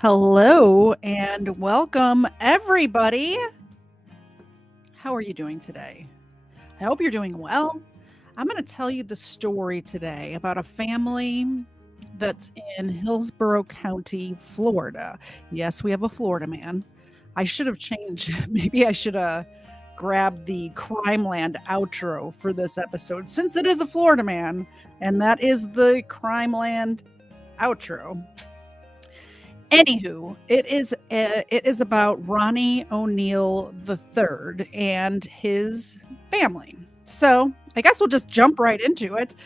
Hello and welcome, everybody. How are you doing today? I hope you're doing well. I'm going to tell you the story today about a family that's in Hillsborough County, Florida. Yes, we have a Florida man. I should have changed. Maybe I should have grabbed the Crime Land outro for this episode since it is a Florida man, and that is the Crime Land outro. Anywho, it is about Ronnie O'Neal III and his family. So I guess we'll just jump right into it.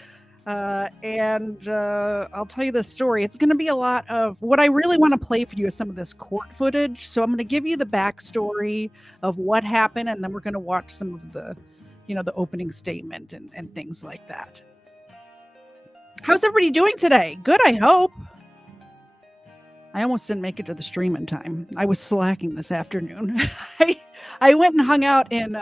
And I'll tell you the story. It's going to be a lot of what I really want to play for you is some of this court footage. So I'm going to give you the backstory of what happened, and then we're going to watch some of the, the opening statement and things like that. How's everybody doing today? Good, I hope. I almost didn't make it to the stream in time. I was slacking this afternoon. I went and hung out in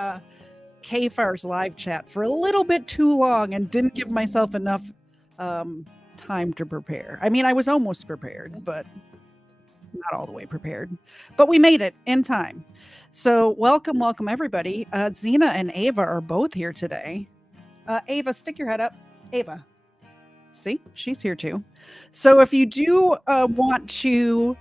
KFAR's live chat for a little bit too long and didn't give myself enough time to prepare. I mean, I was almost prepared, but not all the way prepared. But we made it in time. So welcome everybody. Zena and Ava are both here today. Ava, stick your head up. Ava. See, she's here too. So if you do want to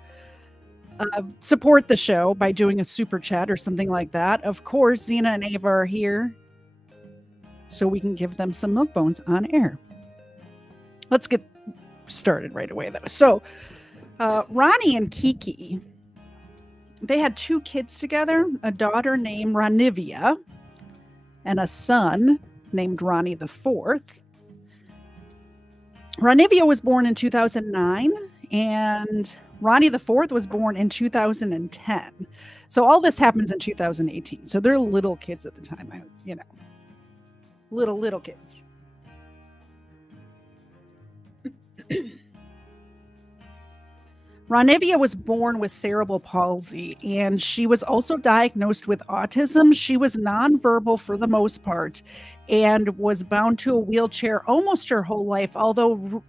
support the show by doing a super chat or something like that, of course, Zena and Ava are here so we can give them some milk bones on air. Let's get started right away, though. So Ronnie and Kiki, they had two kids together, a daughter named Ronivia and a son named Ronnie IV. Ronivia was born in 2009 and Ronnie IV was born in 2010. So all this happens in 2018. So they're little kids at the time, little kids. Ronivia was born with cerebral palsy, and she was also diagnosed with autism. She was nonverbal for the most part and was bound to a wheelchair almost her whole life, although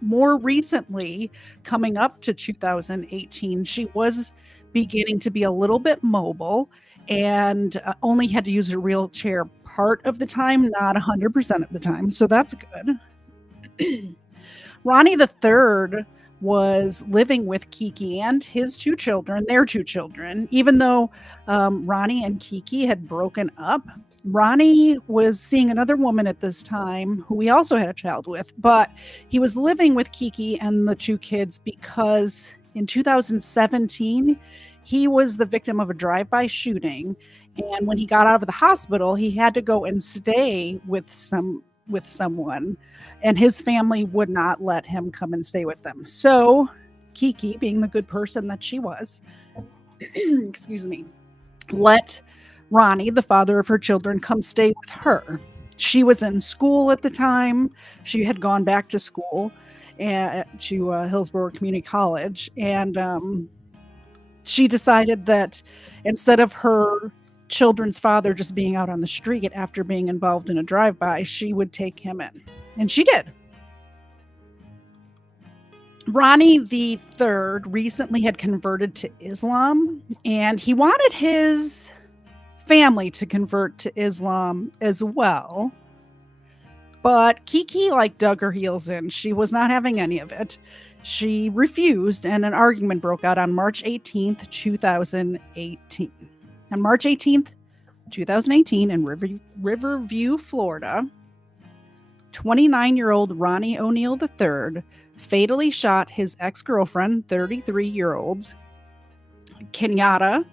more recently, coming up to 2018, she was beginning to be a little bit mobile and only had to use her wheelchair part of the time, not 100% of the time. So that's good. Ronnie III was living with Kiki and their two children. Even though Ronnie and Kiki had broken up, Ronnie was seeing another woman at this time who he also had a child with, but he was living with Kiki and the two kids because in 2017, he was the victim of a drive-by shooting. And when he got out of the hospital, he had to go and stay with someone, and his family would not let him come and stay with them. So Kiki, being the good person that she was, excuse me, let Ronnie, the father of her children, come stay with her. She was in school at the time. She had gone back to school to Hillsborough Community College, and she decided that instead of her children's father just being out on the street after being involved in a drive-by, she would take him in. And she did. Ronnie III recently had converted to Islam, and he wanted his family to convert to Islam as well. But Kiki dug her heels in. She was not having any of it. She refused, and an argument broke out on March 18th, 2018. On March 18th, 2018, in Riverview, Florida, 29-year-old Ronnie O'Neal III fatally shot his ex-girlfriend, 33-year-old Kenyatta,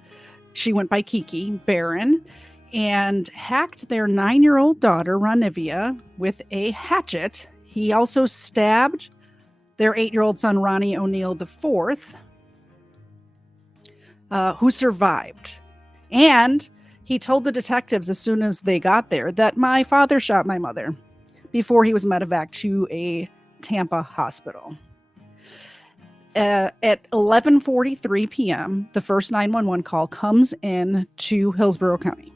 she went by Kiki, Barron, and hacked their 9-year-old daughter, Ronivia, with a hatchet. He also stabbed their 8-year-old son, Ronnie O'Neal IV, who survived. And he told the detectives as soon as they got there that my father shot my mother before he was medevaced to a Tampa hospital. At 11:43 p.m., the first 911 call comes in to Hillsborough County.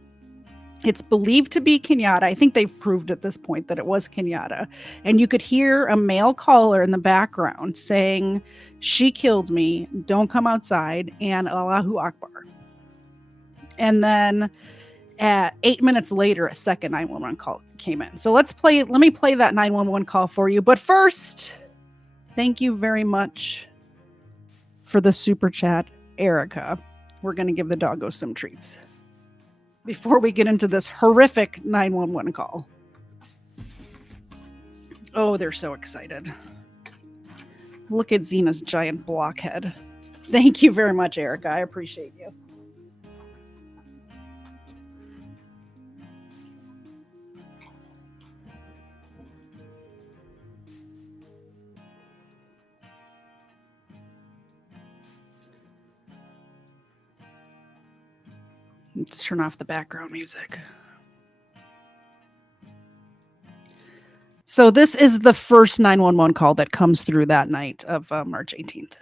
It's believed to be Kenyatta. I think they've proved at this point that it was Kenyatta. And you could hear a male caller in the background saying, "She killed me. Don't come outside," and "Allahu Akbar." And then at 8 minutes later, a second 911 call came in. So let me play that 911 call for you. But first, thank you very much for the super chat, Erica. We're going to give the doggos some treats before we get into this horrific 911 call. Oh, they're so excited. Look at Zena's giant blockhead. Thank you very much, Erica. I appreciate you. Let's turn off the background music. So this is the first 911 call that comes through that night of March 18th.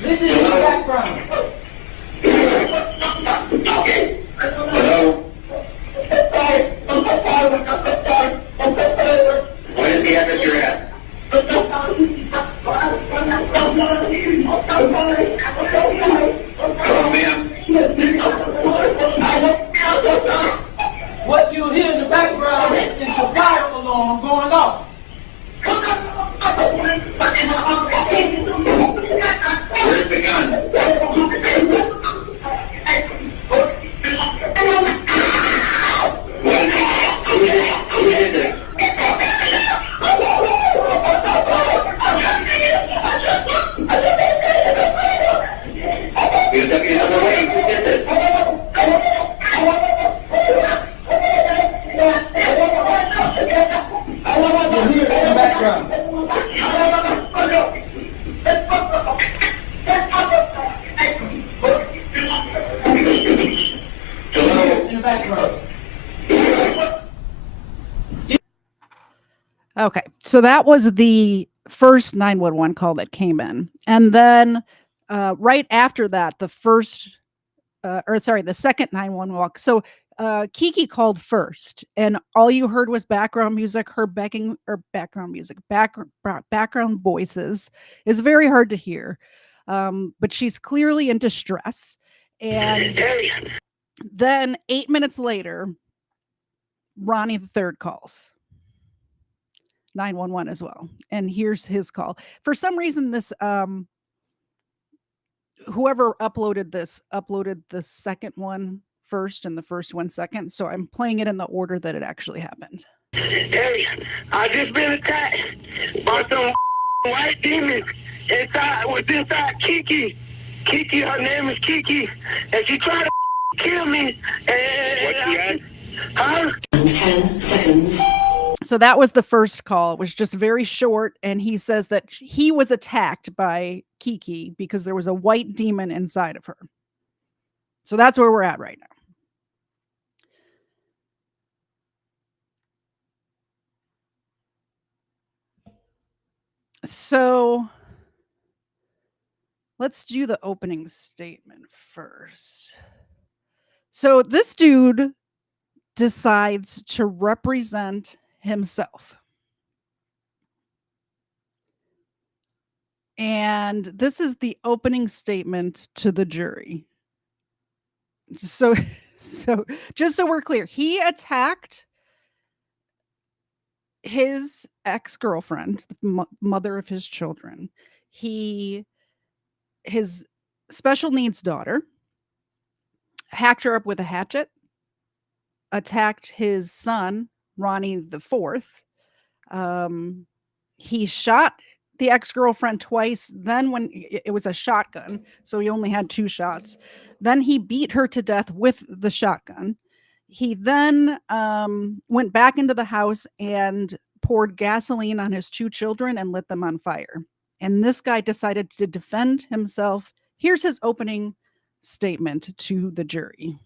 Listen to the background. What is the address you're at? Hello, ma'am. What you hear in the background is the fire alarm going off. Where's the gun? Who did this? You're taking it away. Who did this? You hear it in the background. In the background. Okay, so that was the first 911 call that came in. And then right after that, the second 911 call. So Kiki called first, and all you heard was background music, background voices. It's very hard to hear, but she's clearly in distress. And then 8 minutes later, Ronnie III calls 911 as well. And here's his call. For some reason, this whoever uploaded the second one first and the first one second. So I'm playing it in the order that it actually happened. Hey, I just been attacked by some white demons inside Kiki. Kiki, her name is Kiki, and she tried to kill me. What's the ad? Huh? 10 seconds. So that was the first call. It was just very short, and he says that he was attacked by Kiki because there was a white demon inside of her. So that's where we're at right now. So let's do the opening statement first. So this dude decides to represent himself. And this is the opening statement to the jury. So just so we're clear, he attacked his ex-girlfriend, the mother of his children. His special needs daughter, hacked her up with a hatchet, attacked his son, Ronnie IV. He shot the ex-girlfriend twice. Then when it was a shotgun, so he only had 2 shots. Then he beat her to death with the shotgun. He then went back into the house and poured gasoline on his 2 children and lit them on fire. And this guy decided to defend himself. Here's his opening statement to the jury.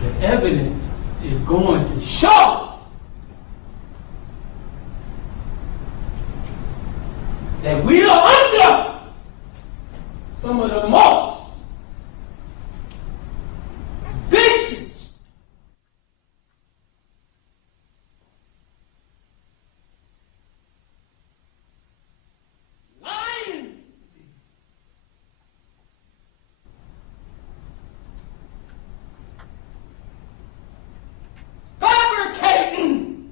The evidence is going to show that we are under some of the most vicious, lying, fabricating,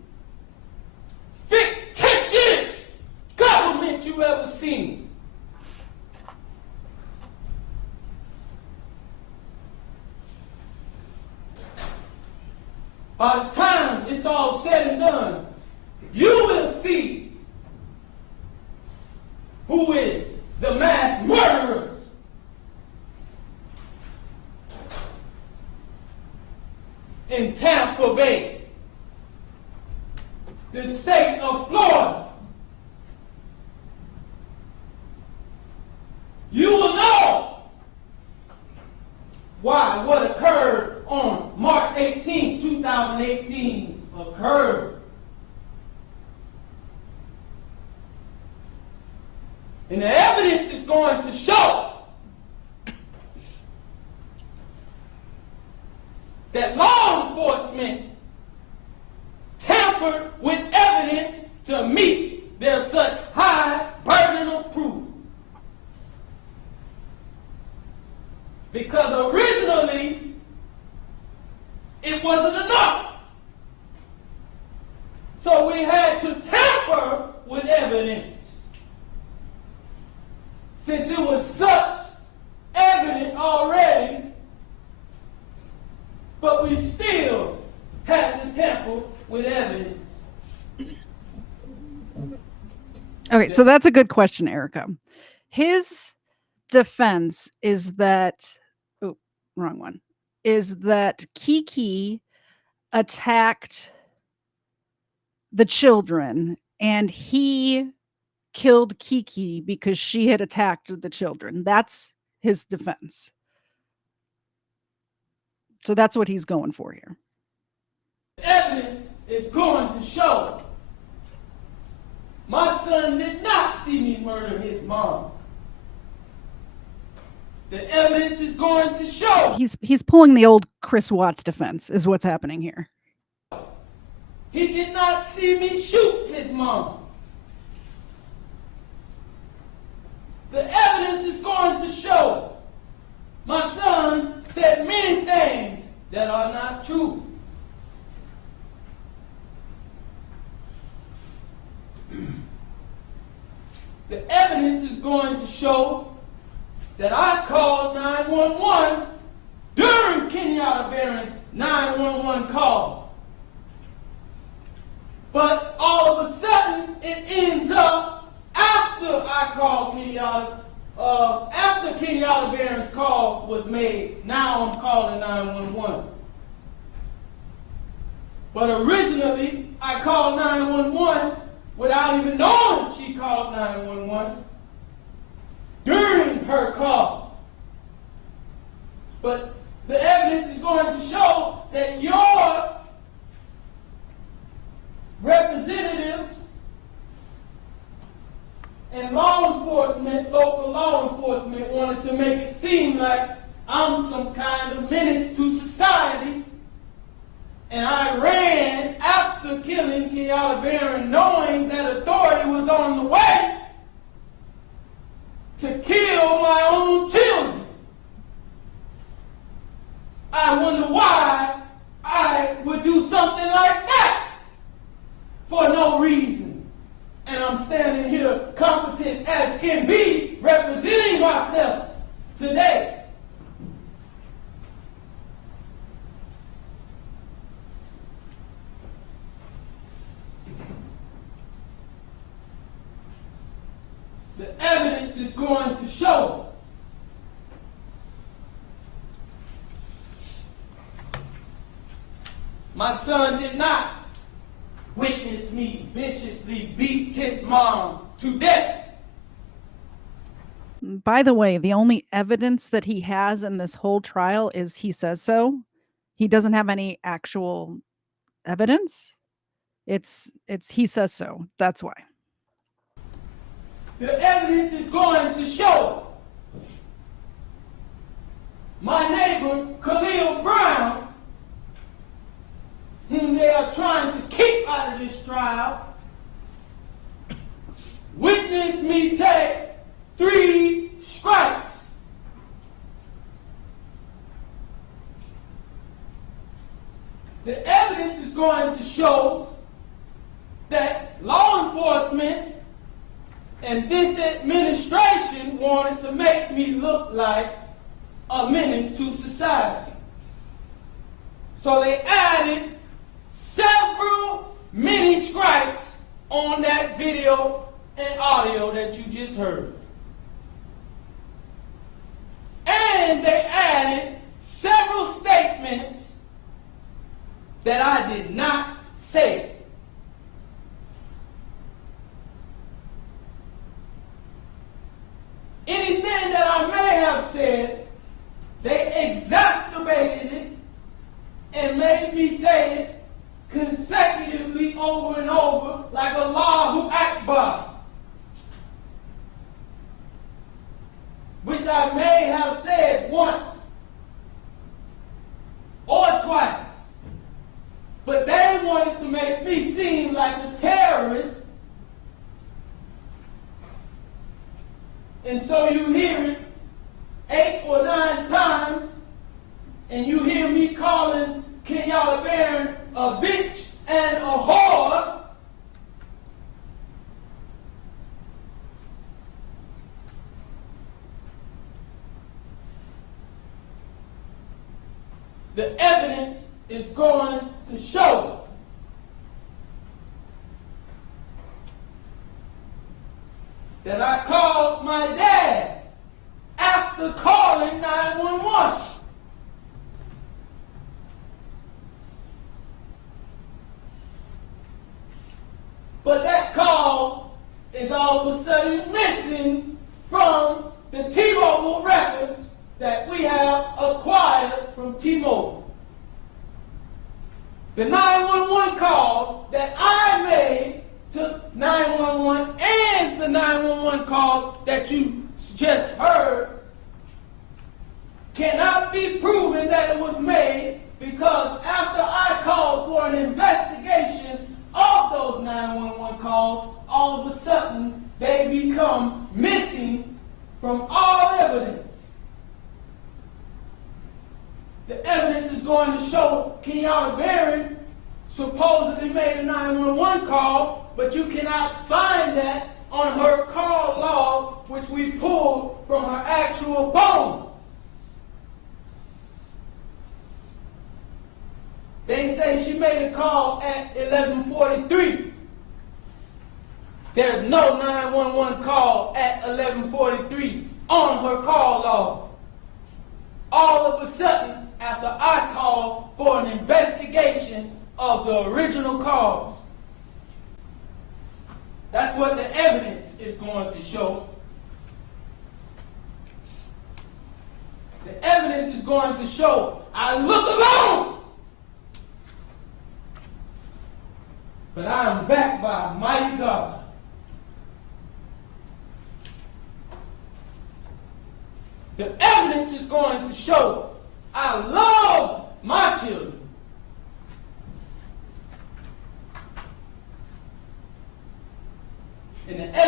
fictitious government you ever seen. By the time it's all said and done, you will see who is the mass murderers in Tampa Bay, the state of Florida. You will know why what occurred on March 18, 2018 occurred. And the evidence is going to show that law enforcement tampered with evidence to meet their such high burden of proof. Because originally, it wasn't enough. So we had to tamper with evidence. Since it was such evident already, but we still had to tamper with evidence. Okay, so that's a good question, Erica. His defense is that, oh, wrong one, is that Kiki attacked the children and he killed Kiki because she had attacked the children. That's his defense. So that's what he's going for here. Evidence is going to show my son did not see me murder his mom. The evidence is going to show He's pulling the old Chris Watts defense is what's happening here. he did not see me shoot his mom. The evidence is going to show my son said many things that are not true. The evidence is going to show that I called 911 during Kenyatta Barron's 911 call. But all of a sudden, it ends up after I called Kenyatta, after Kenyatta Barron's call was made. Now I'm calling 911. But originally, I called 911 without even knowing she called 911 during her call. But the evidence is going to show that your representatives and law enforcement, local law enforcement, wanted to make it seem like I'm some kind of menace to society. And I ran after killing Kenyatta Barron, knowing that authority was on the way to kill my own children. I wonder why I would do something like that for no reason. And I'm standing here competent as can be, representing myself today. is going to show. My son did not witness me viciously beat his mom to death. By the way, the only evidence that he has in this whole trial is he says so. He doesn't have any actual evidence. It's he says so. That's why. The evidence is going to show. My neighbor, Khalil Brown, whom they are trying to keep out of this trial, witnessed me take 3 strikes. The evidence is going to show that law enforcement and this administration wanted to make me look like a menace to society. So they added several mini strikes on that video and audio that you just heard. And they added several statements that I did not say. Anything that I may have said, they exacerbated it and made me say it consecutively over and over like Allahu Akbar, which I may have said once or twice. But they wanted to make me seem like a terrorist. And so you hear it 8 or 9 times, and you hear me calling Kenyatta Barron a bitch and a whore. The evidence is going to show. That I called my dad after calling 911. But that call is all of a sudden missing from the T-Mobile records that we have acquired from T-Mobile. The 911 call that I made to 911 and the 911 call that you just heard cannot be proven that it was made, because after I called for an investigation of those 911 calls, all of a sudden they become missing from all evidence. The evidence is going to show Kenyatta Barron supposedly made a 911 call, but you cannot find that on her call log, which we pulled from her actual phone. They say she made a call at 11:43. There's no 911 call at 11:43 on her call log. All of a sudden, after I called for an investigation of the original calls. That's what the evidence is going to show. The evidence is going to show I look alone, but I am backed by a mighty God. The evidence is going to show I love my children.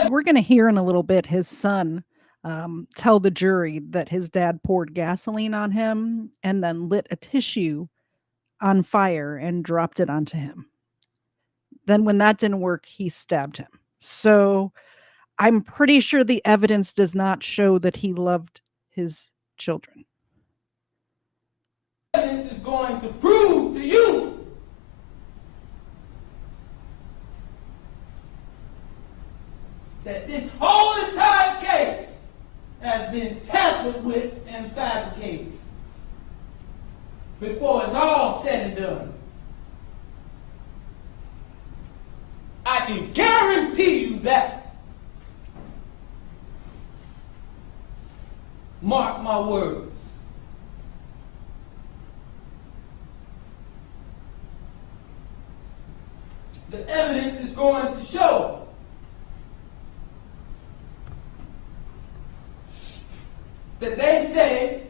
We're going to hear in a little bit his son tell the jury that his dad poured gasoline on him and then lit a tissue on fire and dropped it onto him. Then when that didn't work, he stabbed him. So I'm pretty sure the evidence does not show that he loved his children. Evidence is going to prove to you that this whole entire case has been tampered with and fabricated before it's all said and done. I can guarantee you that. Mark my words. The evidence is going to show that they say,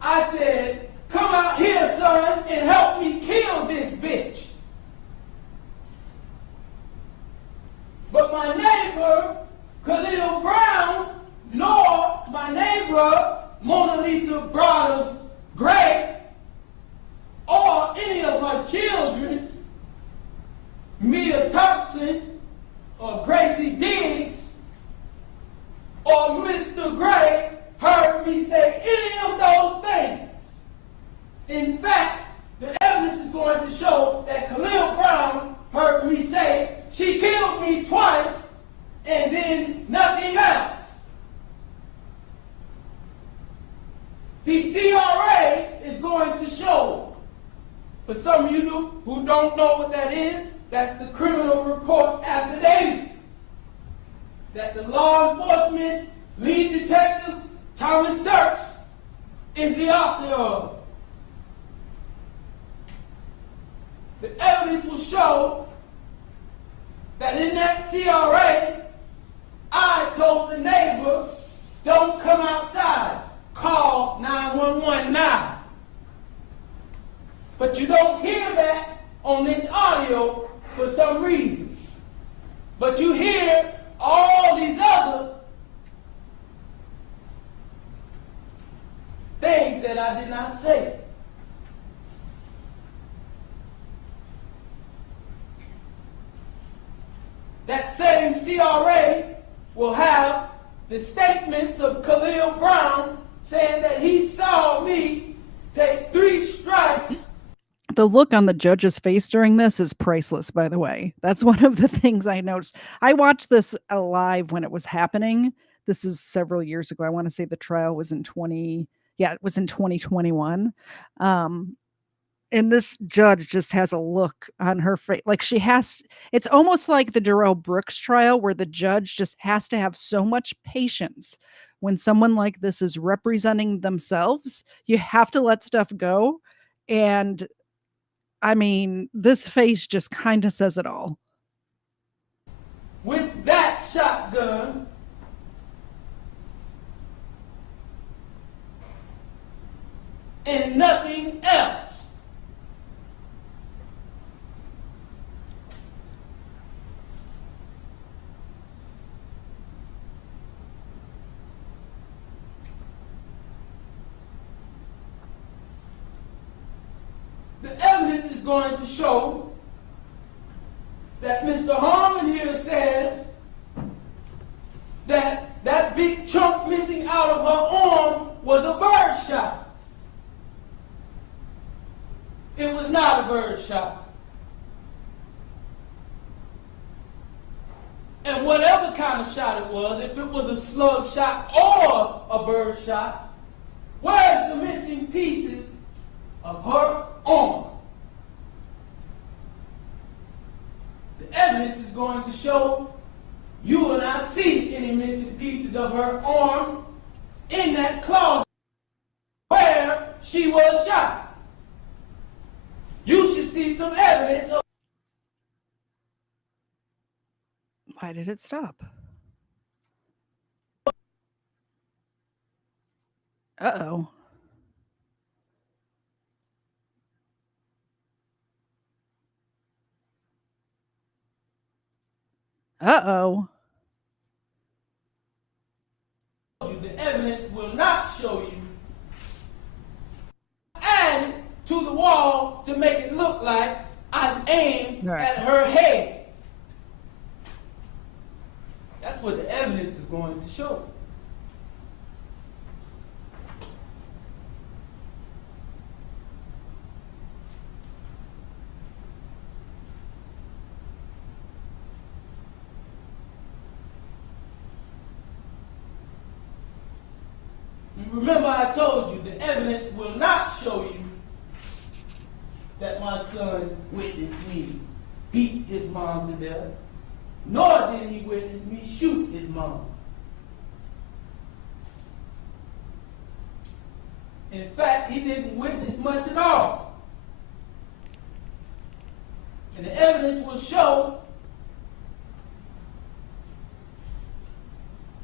I said, come out here, son, and help me kill this bitch. But my neighbor, Khalil Brown, nor my neighbor, Mona Lisa Brothers Gray, or any of her children, Mia Thompson, or Gracie Diggs, or Mr. Gray, heard me say any of those things. In fact, the evidence is going to show that Khalil Brown heard me say, she killed me twice, and then nothing else. The CRA is going to show, for some of you who don't know what that is, that's the criminal report affidavit that the law enforcement lead detective Thomas Dirks is the author of. The evidence will show that in that CRA, I told the neighbor, don't come outside, call 911 now. But you don't hear that on this audio for some reason. But you hear all these other things that I did not say. That same CRA will have the statements of Khalil Brown saying that he saw me take 3 strikes. The look on the judge's face during this is priceless, by the way. That's one of the things I noticed. I watched this live when it was happening. This is several years ago. I want to say the trial was in 2021. And this judge just has a look on her face. Like it's almost like the Darrell Brooks trial where the judge just has to have so much patience when someone like this is representing themselves. You have to let stuff go. And I mean, this face just kind of says it all. With that shotgun, and nothing else. The evidence is going to show that Mr. Harmon here says that that big chunk missing out of her arm was a bird shot. It was not a bird shot. And whatever kind of shot it was, if it was a slug shot or a bird shot, where's the missing pieces of her arm? The evidence is going to show you will not see any missing pieces of her arm in that closet where she was shot. You should see some evidence of. Why did it stop? Uh-oh. Uh-oh. The evidence will not show you. Add to the wall to make it look like I aimed at her head. That's what the evidence is going to show. Remember I told you the evidence will not show you that my son witnessed me beat his mom to death, nor did he witness me shoot his mom. In fact, he didn't witness much at all. And the evidence will show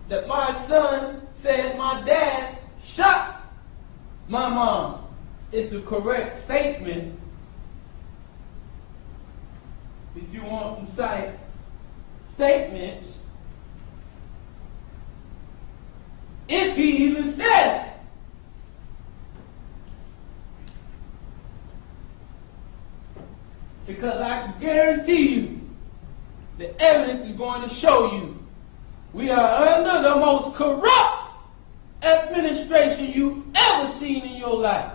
that my son said my dad shot my mom. It's the correct statement. If you want to cite statements, if he even said it. Because I can guarantee you, the evidence is going to show you we are under the most corrupt administration you've ever seen in your life.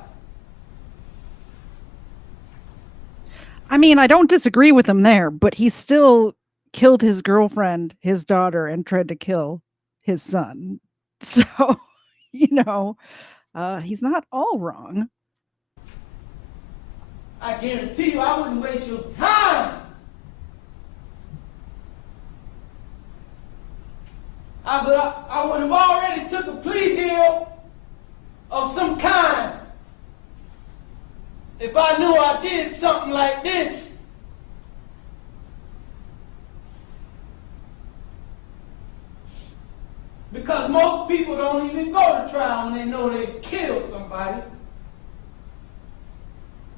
I mean, I don't disagree with him there, but he still killed his girlfriend, his daughter, and tried to kill his son. So, he's not all wrong. I guarantee you I wouldn't waste your time. I would have already took a plea deal of some kind if I knew I did something like this. Because most people don't even go to trial when they know they killed somebody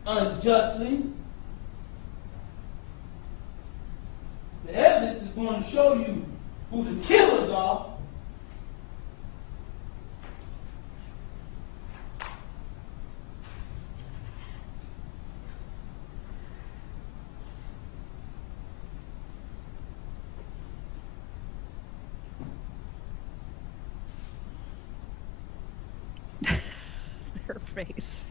unjustly. The evidence is going to show you who the killers are. Her face.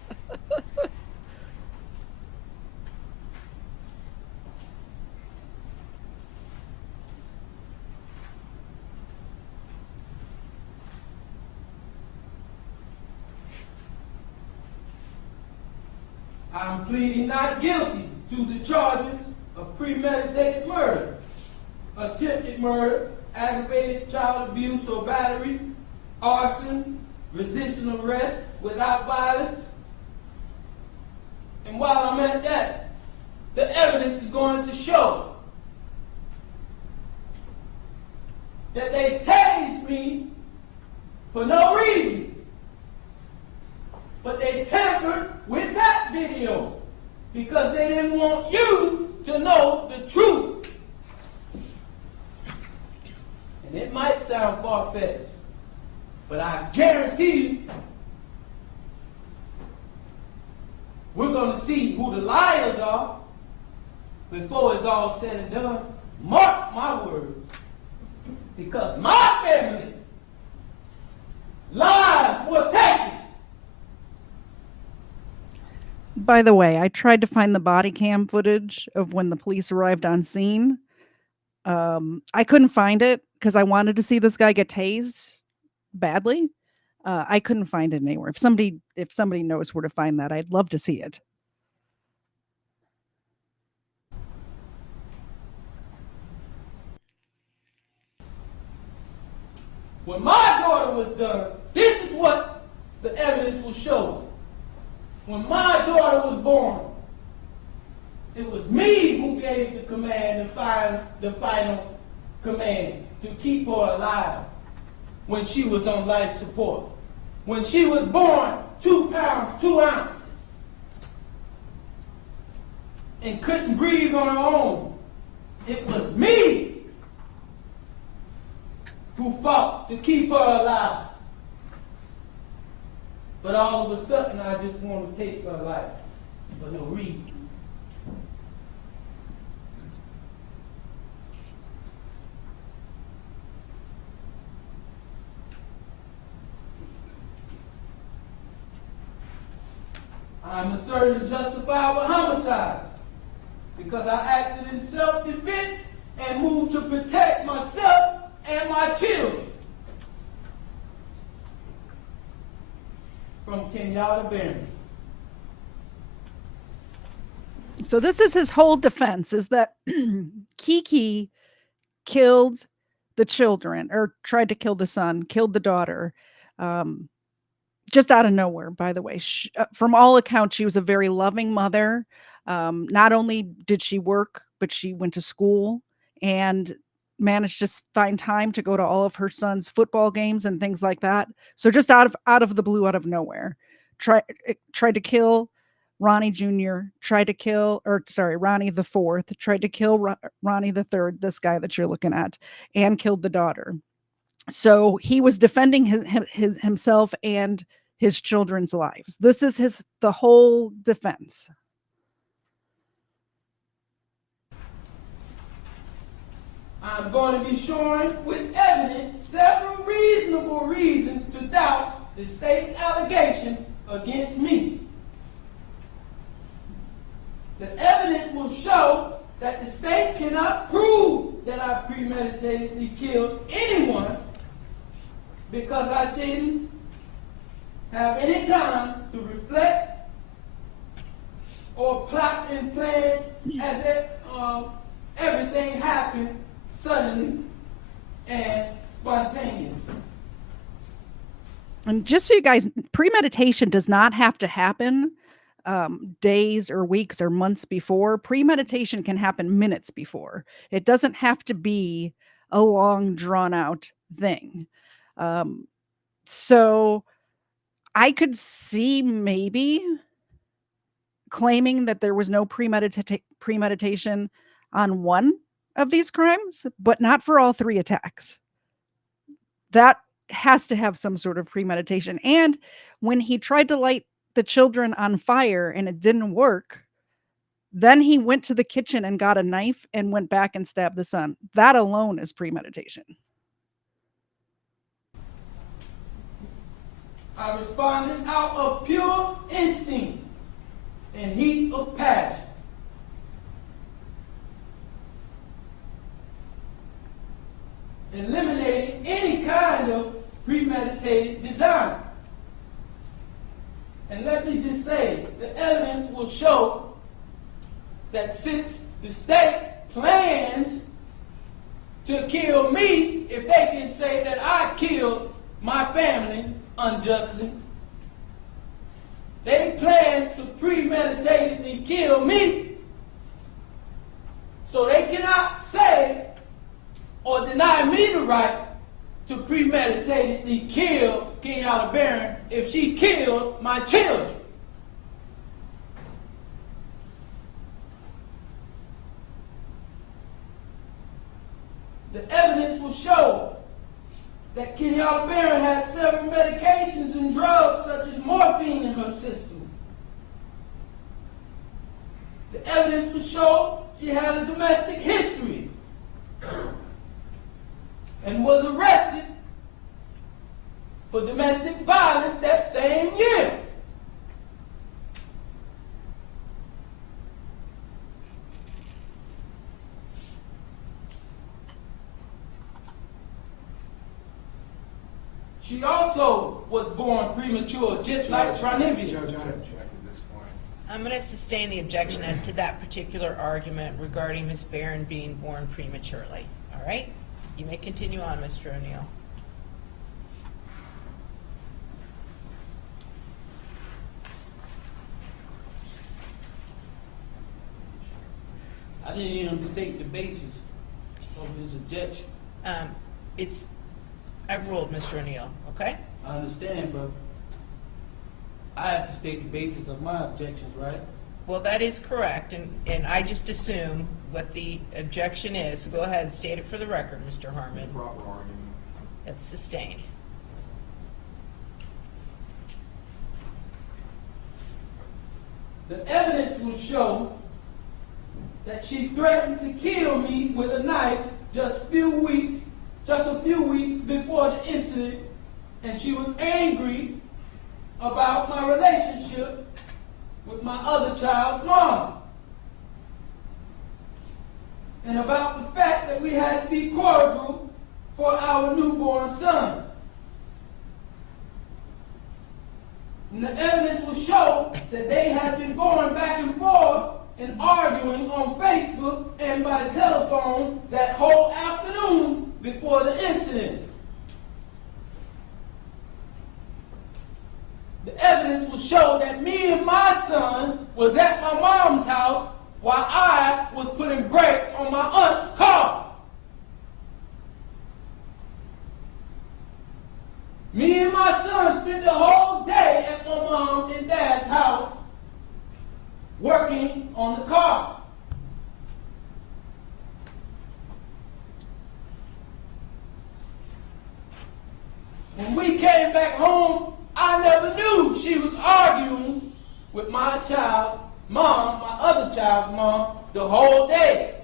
I'm pleading not guilty to the charges of premeditated murder, attempted murder, aggravated child abuse or battery, arson, resisting arrest without violence. And while I'm at that, the evidence is going to show that they tased me for no reason. But they tampered with that video because they didn't want you to know the truth. And it might sound far-fetched, but I guarantee you, we're going to see who the liars are before it's all said and done. Mark my words. Because my family lives were taken. By the way, I tried to find the body cam footage of when the police arrived on scene. I couldn't find it because I wanted to see this guy get tased badly. I couldn't find it anywhere. If somebody knows where to find that, I'd love to see it. When my daughter was done, this is what the evidence will show. When my daughter was born, it was me who gave the command to find the final command to keep her alive when she was on life support. When she was born, 2 pounds, 2 ounces, and couldn't breathe on her own, it was me who fought to keep her alive. But all of a sudden, I just want to take her life for no reason. I'm asserting justifiable homicide because I acted in self-defense and moved to protect myself and my children. from Kenyatta Barron. So this is his whole defense, is that Kiki killed the children, or tried to kill the son, killed the daughter, just out of nowhere, by the way. From all accounts, she was a very loving mother. Not only did she work, but she went to school and managed to find time to go to all of her son's football games and things like that. So just out of the blue, out of nowhere, tried to kill Ronnie Jr., Ronnie the IV, tried to kill Ronnie the III, this guy that you're looking at, and killed the daughter. So he was defending himself and his children's lives. This is the whole defense. I'm going to be showing with evidence several reasonable reasons to doubt the state's allegations against me. The evidence will show that the state cannot prove that I premeditatedly killed anyone because I didn't have any time to reflect or plot and plan as if everything happened suddenly and spontaneously. And just so you guys, premeditation does not have to happen days or weeks or months before. Premeditation can happen minutes before. It doesn't have to be a long, drawn out thing. So I could see maybe claiming that there was no premeditation on one of these crimes, but not for all three attacks. That has to have some sort of premeditation. And when he tried to light the children on fire and it didn't work, then he went to the kitchen and got a knife and went back and stabbed the son. That alone is premeditation. I responded out of pure instinct and heat of passion. Eliminating any kind of premeditated design. And let me just say, the evidence will show that since the state plans to kill me, if they can say that I killed my family unjustly, they plan to premeditatedly kill me. So they cannot say or deny me the right to premeditatedly kill Kenyatta Barron if she killed my children. The evidence will show that Kenyatta Barron had several medications and drugs such as morphine in her system. The evidence will show she had a domestic history and was arrested for domestic violence that same year. She also was born premature, just like Ronnie. Judge, I object at this point. I'm going to sustain the objection as to that particular argument regarding Ms. Barron being born prematurely. All right? You may continue on, Mr. O'Neal. I didn't even state the basis of his objection. I've ruled, Mr. O'Neal, okay? I understand, but I have to state the basis of my objections, right? Well, that is correct, and I just assume what the objection is. So go ahead and state it for the record, Mr. Harmon. Proper argument. That's sustained. The evidence will show that she threatened to kill me with a knife just a few weeks before the incident, and she was angry about my relationship with my other child's mom, and about the fact that we had to be cordial for our newborn son. And the evidence will show that they have been going back and forth and arguing on Facebook and by telephone that whole afternoon before the incident. The evidence will show that me and my son was at my mom's house while I was putting brakes on my aunt's car. Me and my son spent the whole day at my mom and dad's house working on the car. When we came back home, I never knew she was arguing with my child's mom, my other child's mom, the whole day.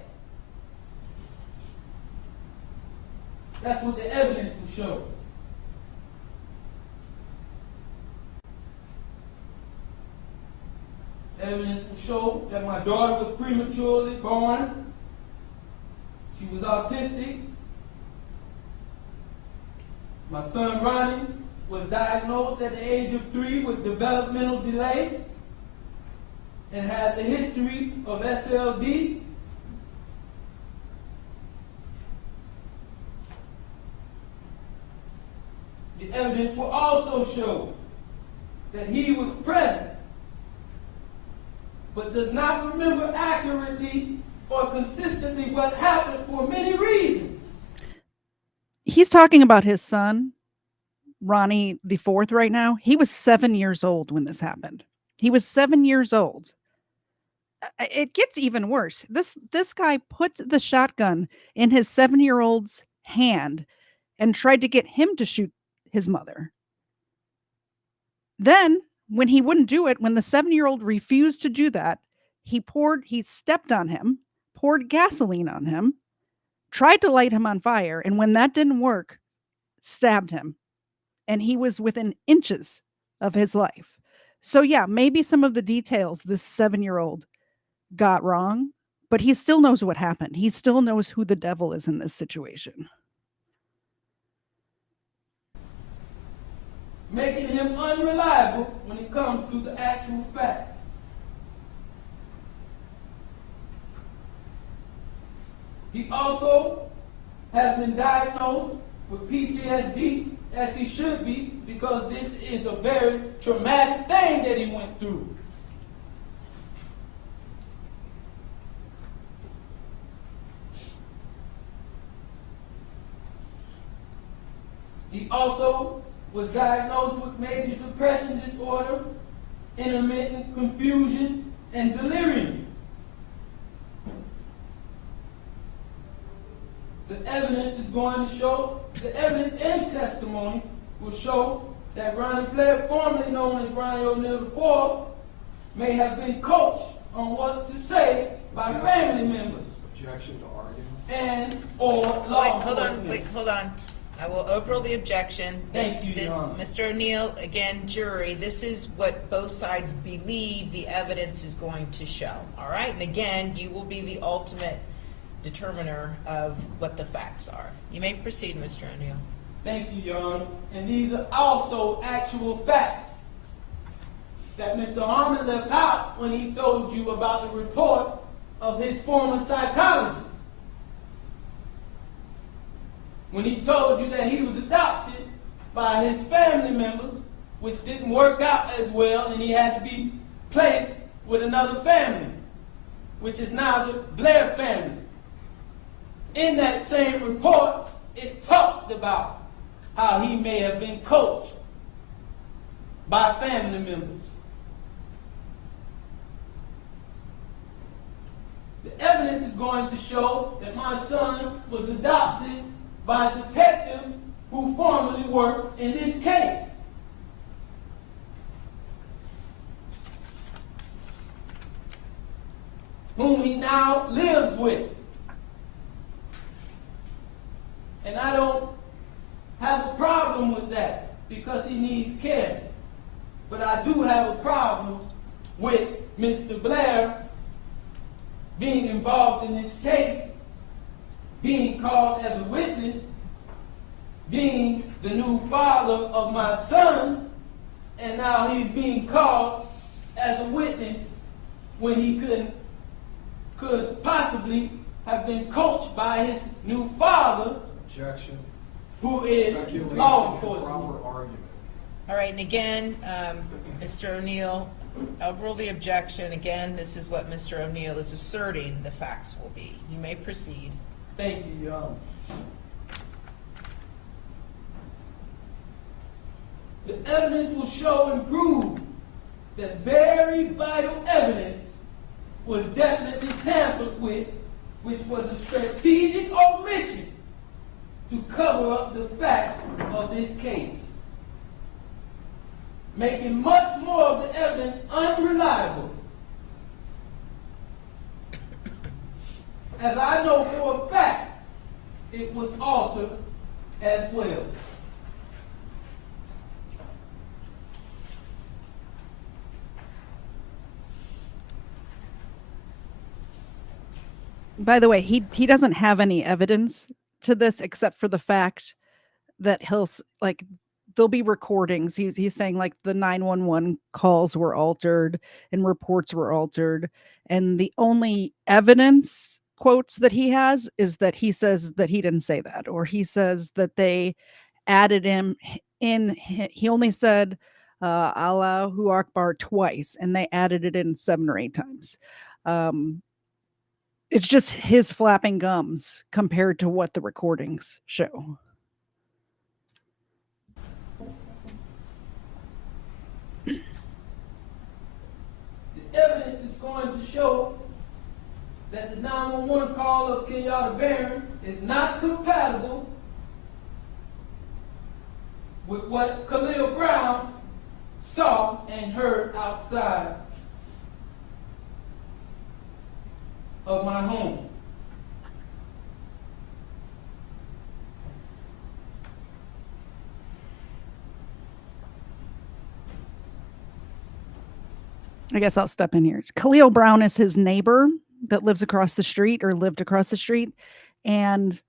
That's what the evidence will show. Evidence will show that my daughter was prematurely born. She was autistic. My son Ronnie was diagnosed at the age of 3 with developmental delay and had the history of SLD. The evidence will also show that he was present but does not remember accurately or consistently what happened for many reasons. He's talking about his son, Ronnie IV, right now. He was 7 years old when this happened. He was 7 years old. It gets even worse. This guy put the shotgun in his 7-year-old's hand and tried to get him to shoot his mother. Then, when he wouldn't do it, when the 7-year-old refused to do that, he stepped on him, poured gasoline on him, tried to light him on fire, and when that didn't work, stabbed him. And he was within inches of his life. So yeah, maybe some of the details this 7-year-old got wrong, but he still knows what happened. He still knows who the devil is in this situation. Making him unreliable when it comes to the actual facts. He also has been diagnosed with PTSD, as he should be, because this is a very traumatic thing that he went through. He also was diagnosed with major depression disorder, intermittent confusion, and delirium. The evidence is going to show, the evidence and testimony will show that Ronnie Blair, formerly known as Ronnie O'Neal IV, may have been coached on what to say by family members. Objection to argument. And or law Hold on. I will overrule the objection. Thank you, Your Honor. Mr. O'Neal, again, jury, this is what both sides believe the evidence is going to show. All right? And again, you will be the ultimate determiner of what the facts are. You may proceed, Mr. O'Neal. Thank you, Your Honor. And these are also actual facts that Mr. Harmon left out when he told you about the report of his former psychologist. When he told you that he was adopted by his family members, which didn't work out as well, and he had to be placed with another family, which is now the Blair family. In that same report, it talked about how he may have been coached by family members. The evidence is going to show that my son was adopted by a detective who formerly worked in this case. Whom he now lives with. And I don't have a problem with that because he needs care. But I do have a problem with Mr. Blair being involved in this case, being called as a witness, being the new father of my son, and now he's being called as a witness when he could possibly have been coached by his new father, Objection. who is Speculation law and enforcement. proper argument. All right, and again, Mr. O'Neal, I'll rule the objection. Again, this is what Mr. O'Neal is asserting the facts will be. You may proceed. Thank you, Your Honor. The evidence will show and prove that very vital evidence was definitely tampered with, which was a strategic omission to cover up the facts of this case, making much more of the evidence unreliable. As I know for a fact, it was altered as well. By the way, he doesn't have any evidence to this except for the fact that like there'll be recordings. He's saying like the 911 calls were altered and reports were altered, and the only evidence quotes that he has is that he says that he didn't say that, or he says that they added him in. He only said Allahu Akbar twice, and they added it in 7 or 8 times. It's just his flapping gums compared to what the recordings show. The evidence is going to show that the 911 call of Kenyatta Barron is not compatible with what Khalil Brown saw and heard outside of my home. I guess I'll step in here. Khalil Brown is his neighbor that lives across the street or lived across the street. And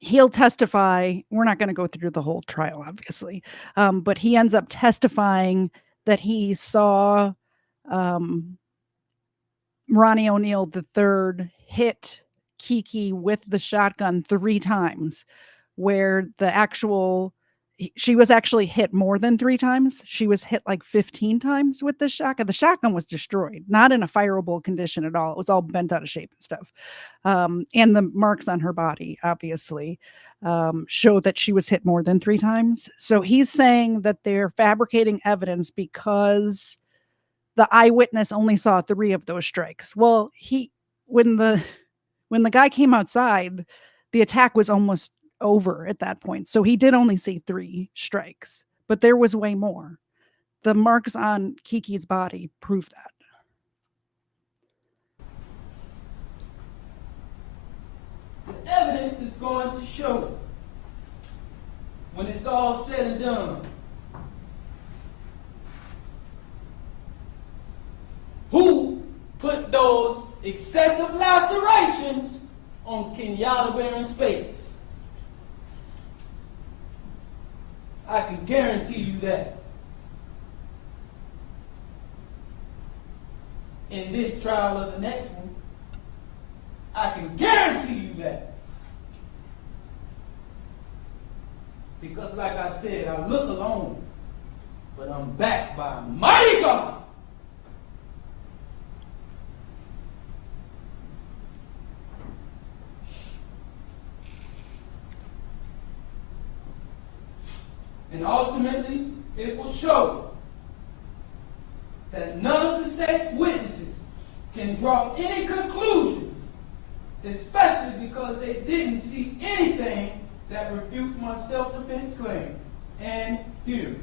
he'll testify. We're not going to go through the whole trial, obviously. But he ends up testifying that he saw Ronnie O'Neal III hit Kiki with the shotgun 3 times, where she was actually hit more than 3 times. She was hit like 15 times with the shotgun. The shotgun was destroyed, not in a fireable condition at all. It was all bent out of shape and stuff. And the marks on her body, obviously, show that she was hit more than 3 times. So he's saying that they're fabricating evidence because the eyewitness only saw 3 of those strikes. Well, when the guy came outside, the attack was almost over at that point. So he did only see 3 strikes, but there was way more. The marks on Kiki's body prove that. The evidence is going to show, when it's all said and done, who put those excessive lacerations on Kenyatta Barron's face. I can guarantee you that. In this trial or the next one, I can guarantee you that. Because like I said, I look alone, but I'm backed by a mighty God. And ultimately, it will show that none of the state's witnesses can draw any conclusions, especially because they didn't see anything that refutes my self-defense claim and theory.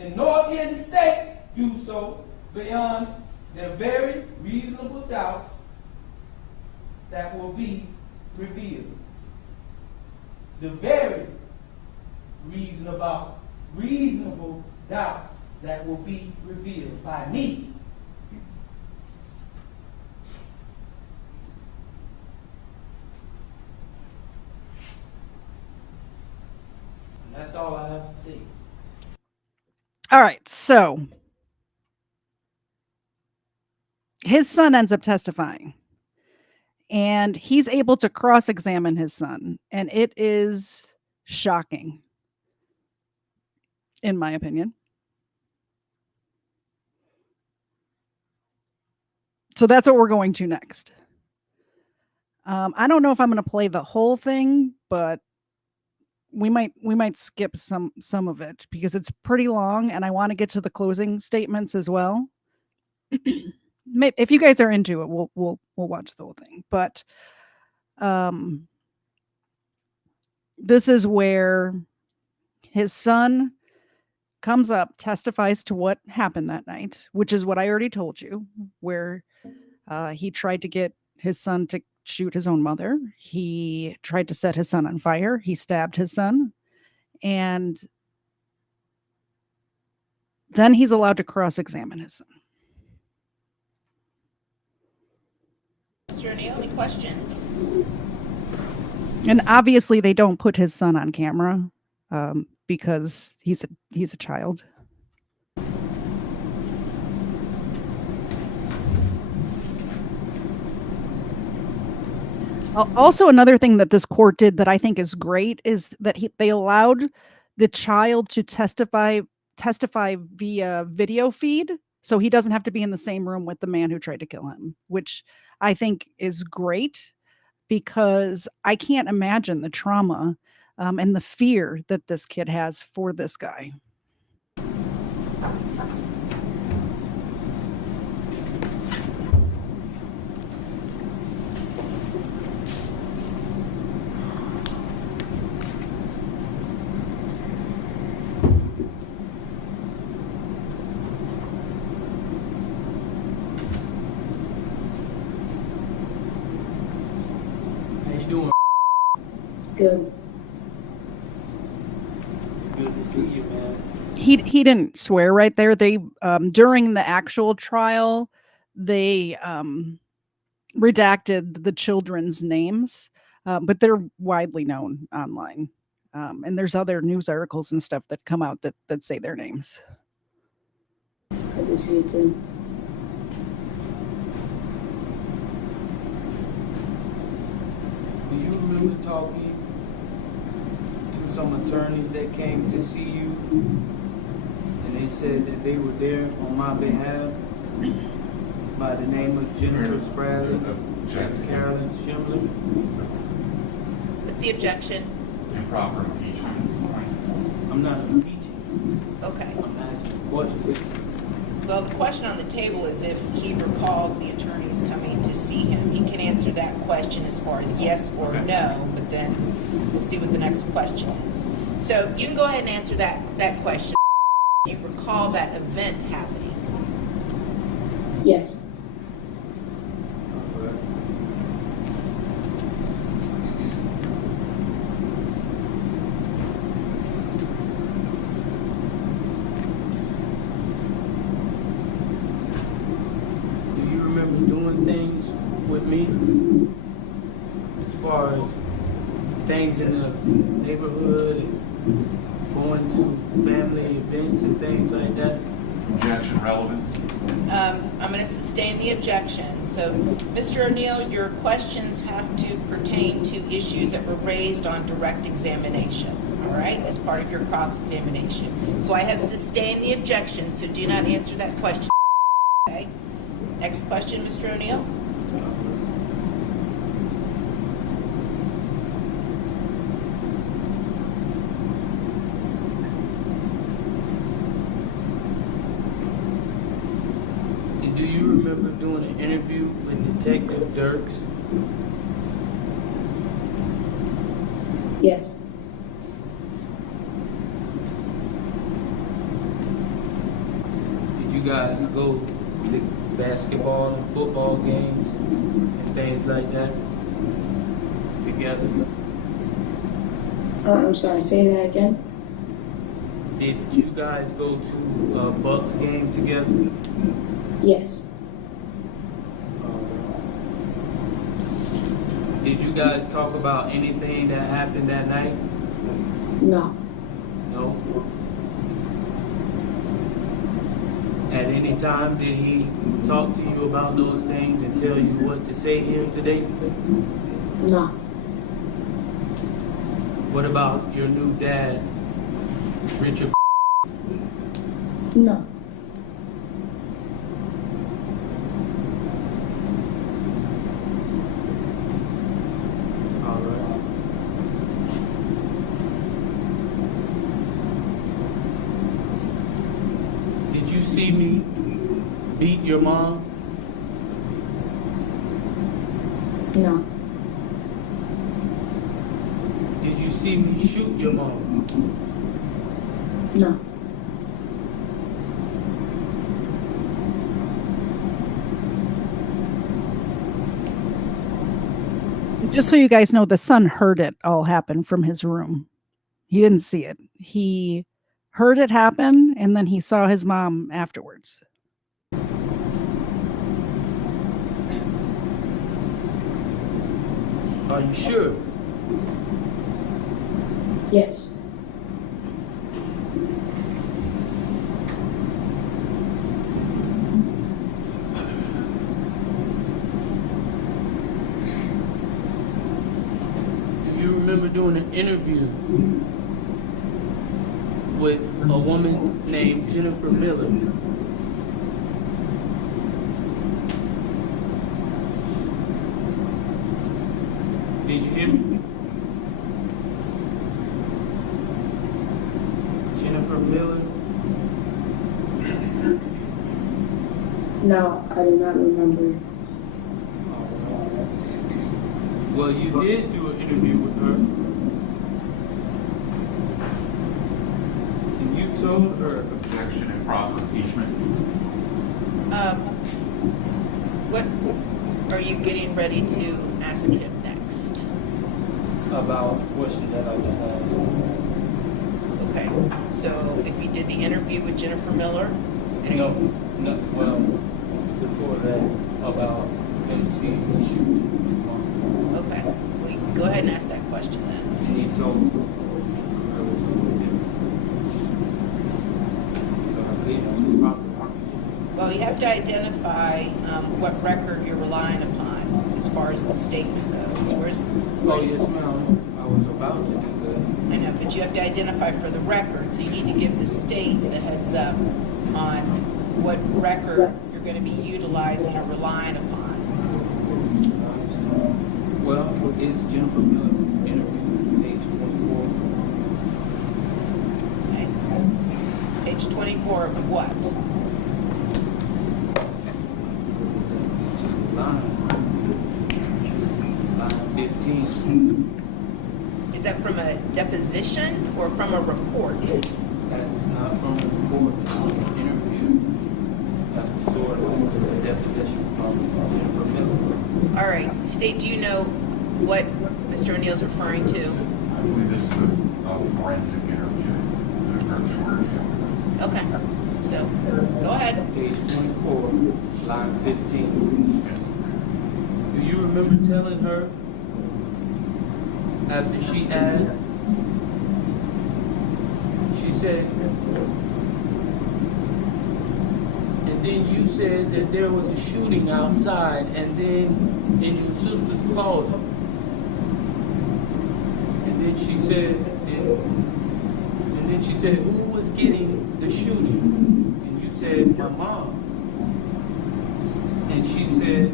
And nor can the state do so beyond their very reasonable doubts that will be revealed. The very reasonable doubts that will be revealed by me. And that's all I have to say. All right, so his son ends up testifying, and he's able to cross-examine his son, and it is shocking, in my opinion. So that's what we're going to next. I don't know if I'm going to play the whole thing, but we might skip some of it because it's pretty long, and I want to get to the closing statements as well. If you guys are into it, we'll watch the whole thing. But this is where his son comes up, testifies to what happened that night, which is what I already told you, where he tried to get his son to shoot his own mother. He tried to set his son on fire. He stabbed his son. And then he's allowed to cross-examine his son. Mr. O'Neal, any questions? And obviously they don't put his son on camera because he's a child. Also, another thing that this court did that I think is great is that they allowed the child to testify via video feed, so he doesn't have to be in the same room with the man who tried to kill him, which I think is great because I can't imagine the trauma and the fear that this kid has for this guy. Doing? Good. It's good to see you, man. He didn't swear right there. They during the actual trial, they redacted the children's names, but they're widely known online. And there's other news articles and stuff that come out that say their names. Good to see you too. Do you remember talking to some attorneys that came to see you and they said that they were there on my behalf by the name of Jennifer Spradley, Carolyn Schindler? What's the objection? Improper impeachment. I'm not impeaching. Okay. I'm asking a question. Well, the question on the table is if he recalls the attorneys coming to see him. He can answer that question as far as yes or no, but then we'll see what the next question is. So you can go ahead and answer that question. Do you recall that event happening? Yes. Doing things with me as far as things in the neighborhood and going to family events and things like that? Objection, relevance. I'm going to sustain the objection. So, Mr. O'Neal, your questions have to pertain to issues that were raised on direct examination, all right, as part of your cross-examination. So I have sustained the objection, so do not answer that question, okay? Next question, Mr. O'Neal. Do you remember doing an interview with Detective Dirks? Yes. Did you guys go to basketball and football games and things like that together? I'm sorry, say that again. Did you guys go to a Bucks game together? Yes. Did you guys talk about anything that happened that night? No. No. At any time, did he talk to you about those things and tell you what to say here today? No. What about your new dad, Richard? No. All right. Did you see me beat your mom? No. Did you see me shoot your mom? No. Just so you guys know, the son heard it all happen from his room. He didn't see it. He heard it happen, and then he saw his mom afterwards. Are you sure? Yes. Do you remember doing an interview with a woman named Jennifer Miller? Did you hear me? Jennifer Miller? No, I do not remember. Well, you did do an interview with her. And you told her. Objection and proper impeachment. What are you getting ready to ask him next? About the question that I just asked. Okay, so if you did the interview with Jennifer Miller, and No, well, before that, about him seeing me shoot his mom. okay, well, you can go ahead and ask that question then. And he told me it was something different. So I believe that's what proper impeachment. Well, you have to identify what record you're relying upon as far as the statement goes. Oh, yes, ma'am. I was about to do that. I know, but you have to identify for the record, so you need to give the state the heads up on what record you're going to be utilizing or relying upon. Well, is Jennifer Miller interviewed page 24? Okay. Page 24 of what? Line 15. Is that from a deposition or from a report? That's not from the report, it's an interview. That's sort of a deposition from Jennifer Miller. All right, State, do you know what Mr. O'Neal's referring to? I believe this is a forensic interview, a very short interview. Okay, so go ahead. Page 24, line 15. Do you remember telling her after she asked, she said, and then you said that there was a shooting outside and then in your sister's closet. And then she said, who was getting the shooting? And you said, my mom. And she said,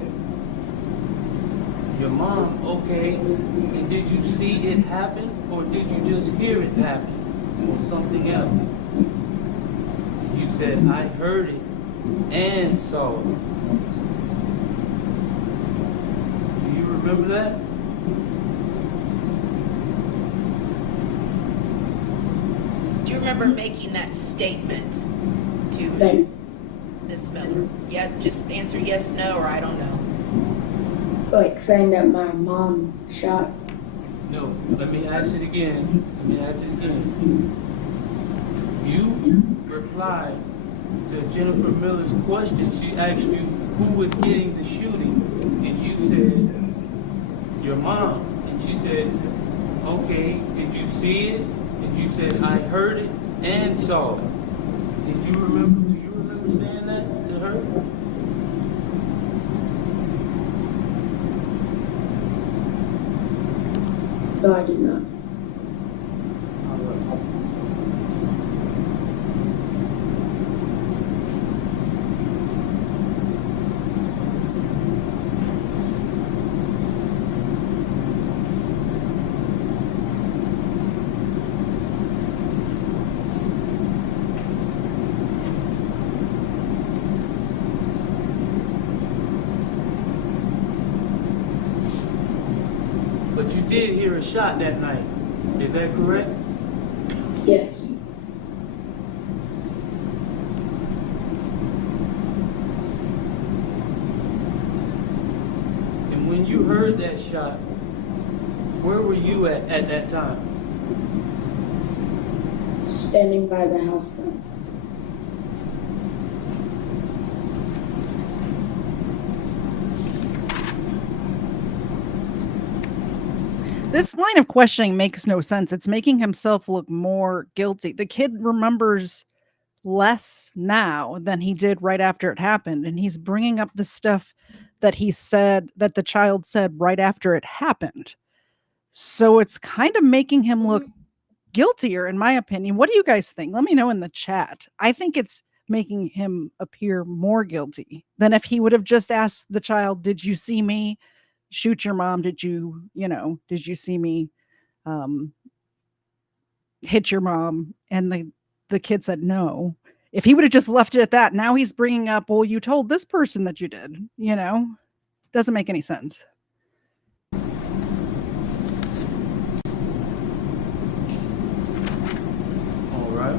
your mom, okay. And did you see it happen or did you just hear it happen or something else? And you said, I heard it and saw it. Do you remember that? Do you remember making that statement to Like, Miss Miller? Yeah, just answer yes, no, or I don't know. like saying that my mom shot. No, let me ask it again. You replied to Jennifer Miller's question. She asked you who was getting the shooting, and you said, your mom. And she said, okay, did you see it? And you said, I heard it and saw it. Do you remember saying that? No, I do not. All right. But you did hear a shot that night. Is that correct? Yes. And when you heard that shot, where were you at that time? Standing by the house phone. This line of questioning makes no sense. It's making himself look more guilty. The kid remembers less now than he did right after it happened. And he's bringing up the stuff that he said, that the child said right after it happened. So it's kind of making him look guiltier, in my opinion. What do you guys think? Let me know in the chat. I think it's making him appear more guilty than if he would have just asked the child, did you see me shoot your mom? Did you see me hit your mom? And the kid said no. If he would have just left it at that, now he's bringing up, well, you told this person that you did, doesn't make any sense. All right.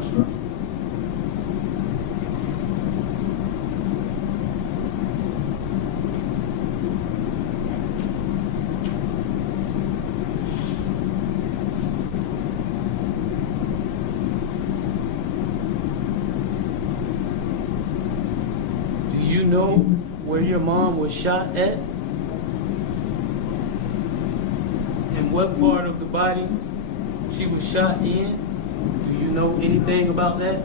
Do you know where your mom was shot at? And what part of the body she was shot in? Do you know anything about that?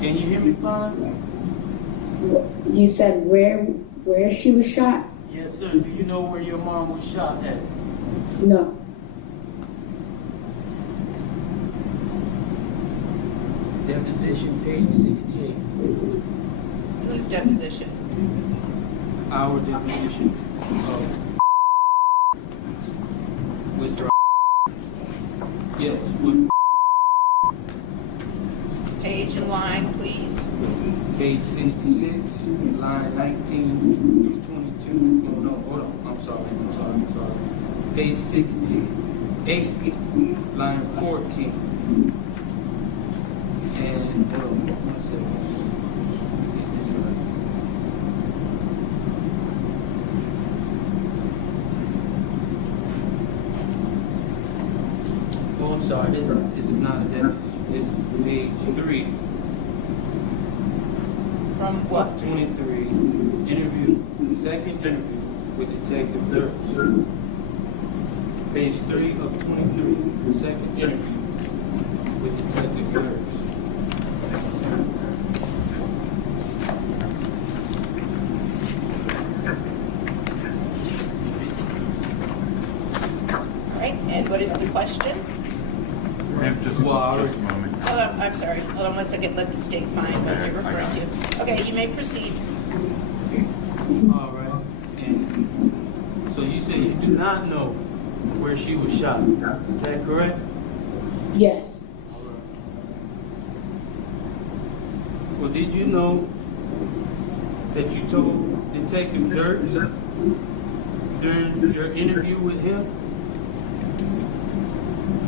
Can you hear me fine? You said where she was shot? Yes, sir. Do you know where your mom was shot at? No. Deposition, page 68. Whose deposition? Our deposition of Mr. Yes, what Page and line, please. page 66, line 19 through 22. Oh, no, hold on. I'm sorry. Page 68, line 14. And, hold on, 1 second. Get this right. Oh, I'm sorry. This is not a deposition. This is page 3 From what? of 23. Interview, second interview with Detective Dirks. Page 3 of 23. Second interview with Detective Dirks. All right, and what is the question? Ma'am, just a moment. Hold on, I'm sorry. Hold on 1 second. Let the state find what you're referring to. Okay, you may proceed. All right. And so you said you do not know where she was shot. Is that correct? Yes. All right. Well, did you know that you told Detective Dirks during your interview with him?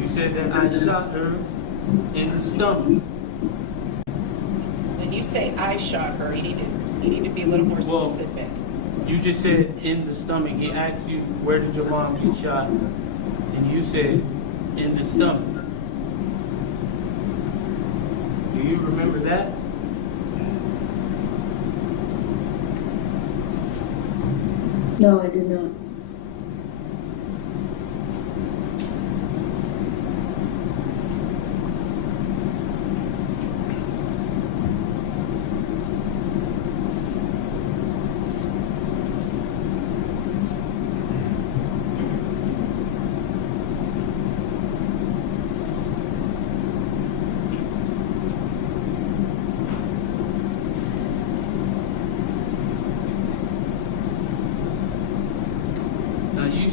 You said that I shot her in the stomach. When you say I shot her, you need to be a little more Well, specific. You just said in the stomach. He asked you, where did your mom get shot? And you said, in the stomach. Do you remember that? No, I do not.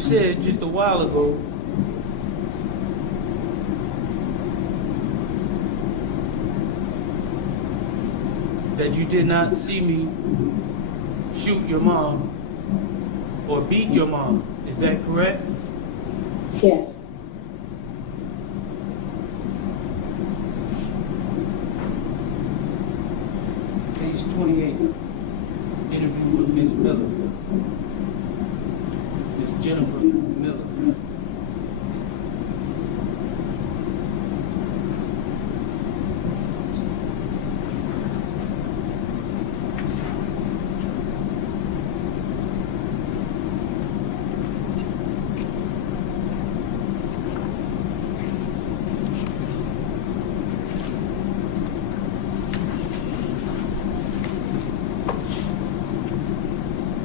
said just a while ago that you did not see me shoot your mom or beat your mom. Is that correct? Yes. Page 28. Interview with Miss Miller. Miss Jennifer Miller.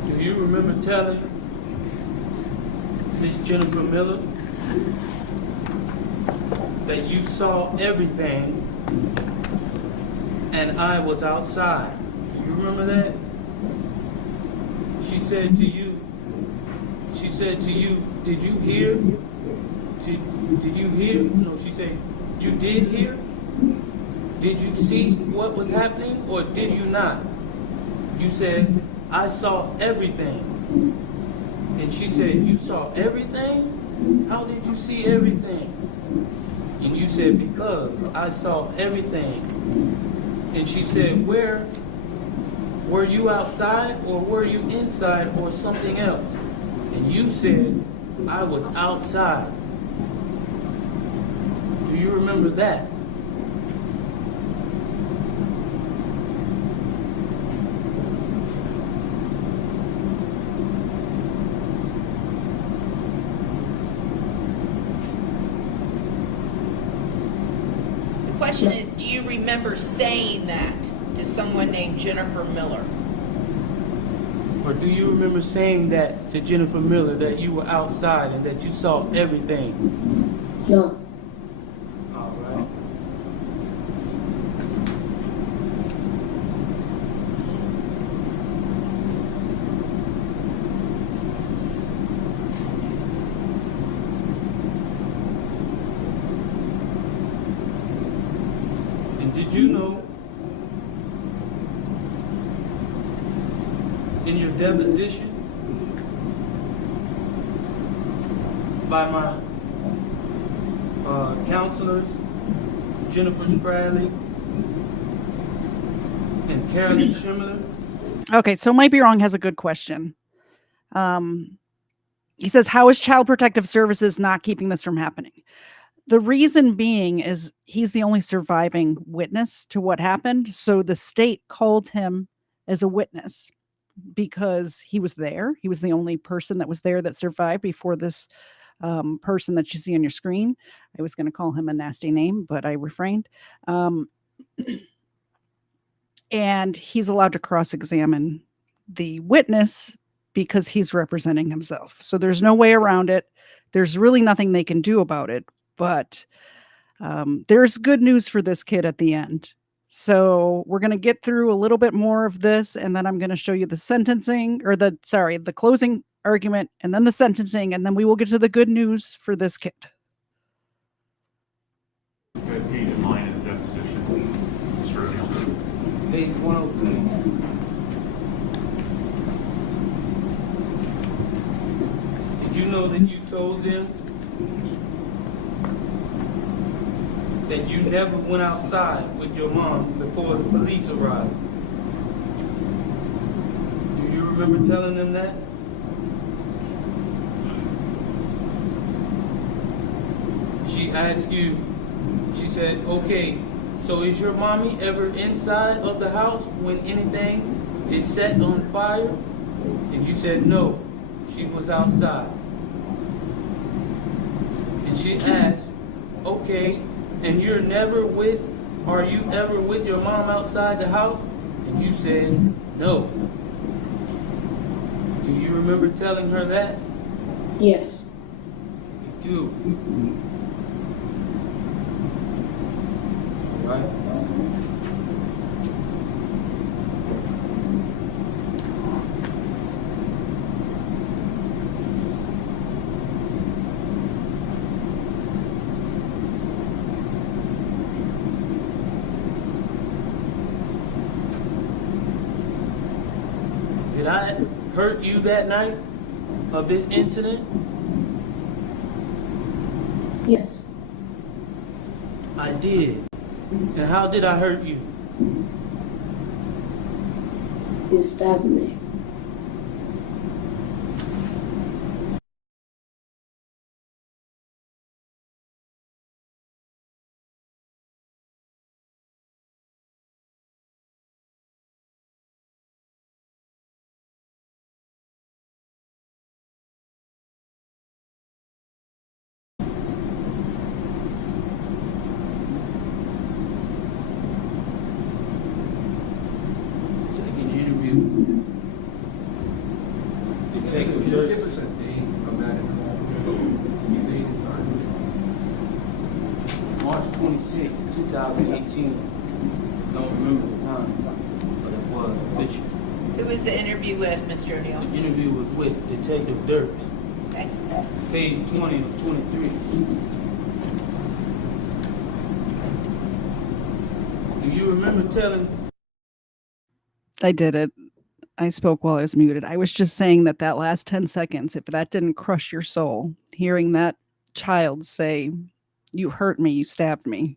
Do you remember telling Miss Jennifer Miller that you saw everything and I was outside? Do you remember that? She said to you, did you hear? Did you hear? No, she said, you did hear? Did you see what was happening or did you not? You said, I saw everything. And she said, you saw everything? How did you see everything? And you said, because I saw everything. And she said, where? Were you outside or were you inside or something else? And you said, I was outside. Do you remember that? The question is, do you remember saying that to someone named Jennifer Miller? Or do you remember saying that to Jennifer Miller, that you were outside and that you saw everything? No. All right. And did you know in your deposition by my counselors, Jennifer Spradley and Carolyn Schimler? Okay, so Might Be Wrong has a good question. He says, how is Child Protective Services not keeping this from happening? The reason being is he's the only surviving witness to what happened. So the state called him as a witness because he was there. He was the only person that was there that survived before this person that you see on your screen. I was going to call him a nasty name, but I refrained. And he's allowed to cross-examine the witness because he's representing himself. So there's no way around it. There's really nothing they can do about it. But there's good news for this kid at the end. So we're going to get through a little bit more of this, and then I'm going to show you the sentencing, or the closing argument, and then the sentencing, and then we will get to the good news for this kid. Page in line in the deposition, Mr. O'Neal. Page 103. Did you know that you told them that you never went outside with your mom before the police arrived? Do you remember telling them that? She asked you, she said, okay, so is your mommy ever inside of the house when anything is set on fire? And you said, no, she was outside. And she asked, okay, and are you ever with your mom outside the house? And you said, no. Do you remember telling her that? Yes. You do. All right. Did I hurt you that night of this incident? Yes. I did. And how did I hurt you? You stabbed me. Second interview. Detective Can you give Dirks. us a date of that interview? You date and time? March 26, 2018. Don't remember the time, but it was official. Who was the interview with, Mr. O'Neal? The interview was with Detective Dirks, Okay. page 20 of 23. Do you remember telling? I did it. I spoke while I was muted. I was just saying that that last 10 seconds, if that didn't crush your soul, hearing that child say, "You hurt me, you stabbed me,"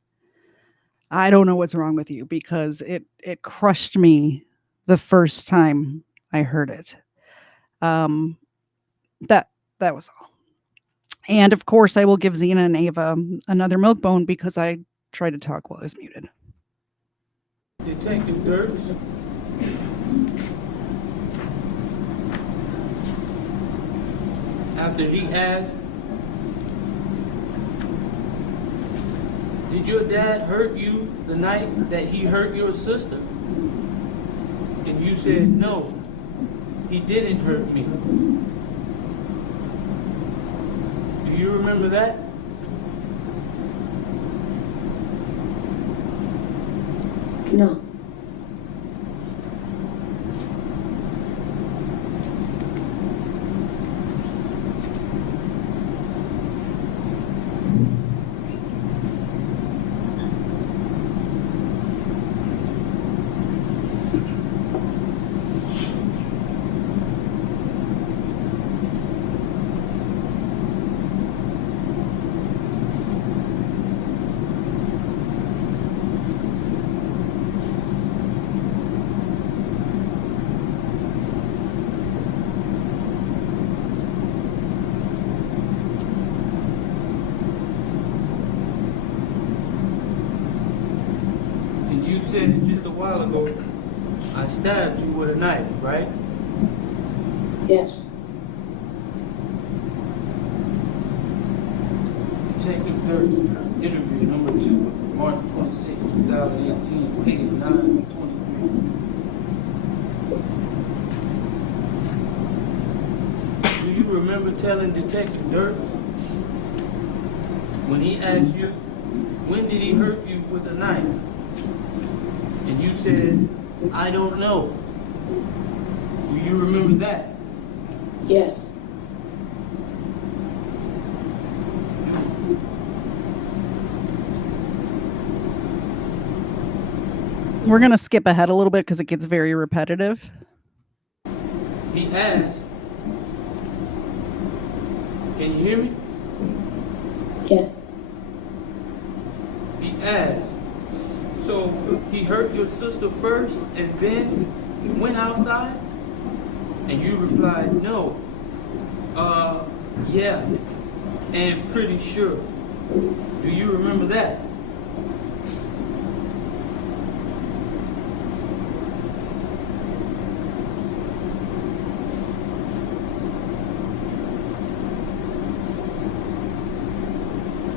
I don't know what's wrong with you, because it crushed me the first time I heard it. Um, that that was all. And of course, I will give Xena and Ava another milk bone because I tried to talk while I was muted. Detective Dirks. After he asked, did your dad hurt you the night that he hurt your sister? And you said, no, he didn't hurt me. Do you remember that? No. And you said just a while ago, I stabbed you with a knife, right? Yes. Detective Dirks, interview number 2, March 26, 2018, page 9 and 23. Do you remember telling Detective Dirks when he asked you, when did he hurt you with a knife? And you said, I don't know. Do you remember that? Yes. We're going to skip ahead a little bit because it gets very repetitive. He asked, can you hear me? Yes. He asked, so he hurt your sister first and then went outside? And you replied, no. Yeah, and pretty sure. Do you remember that?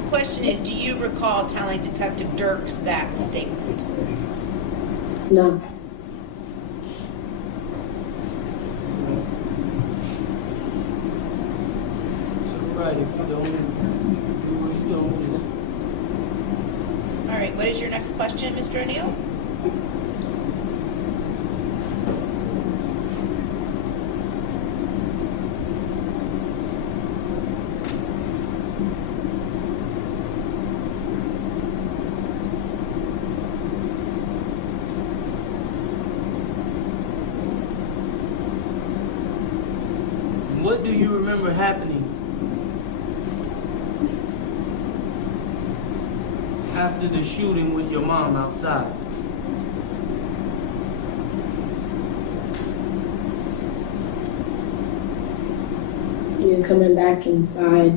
Question is, do you recall telling Detective Dirks that statement? No. It's all right if you don't do what you don't. Just All right, what is your next question, Mr. O'Neal? What do you remember happening after the shooting with your mom outside? You coming back inside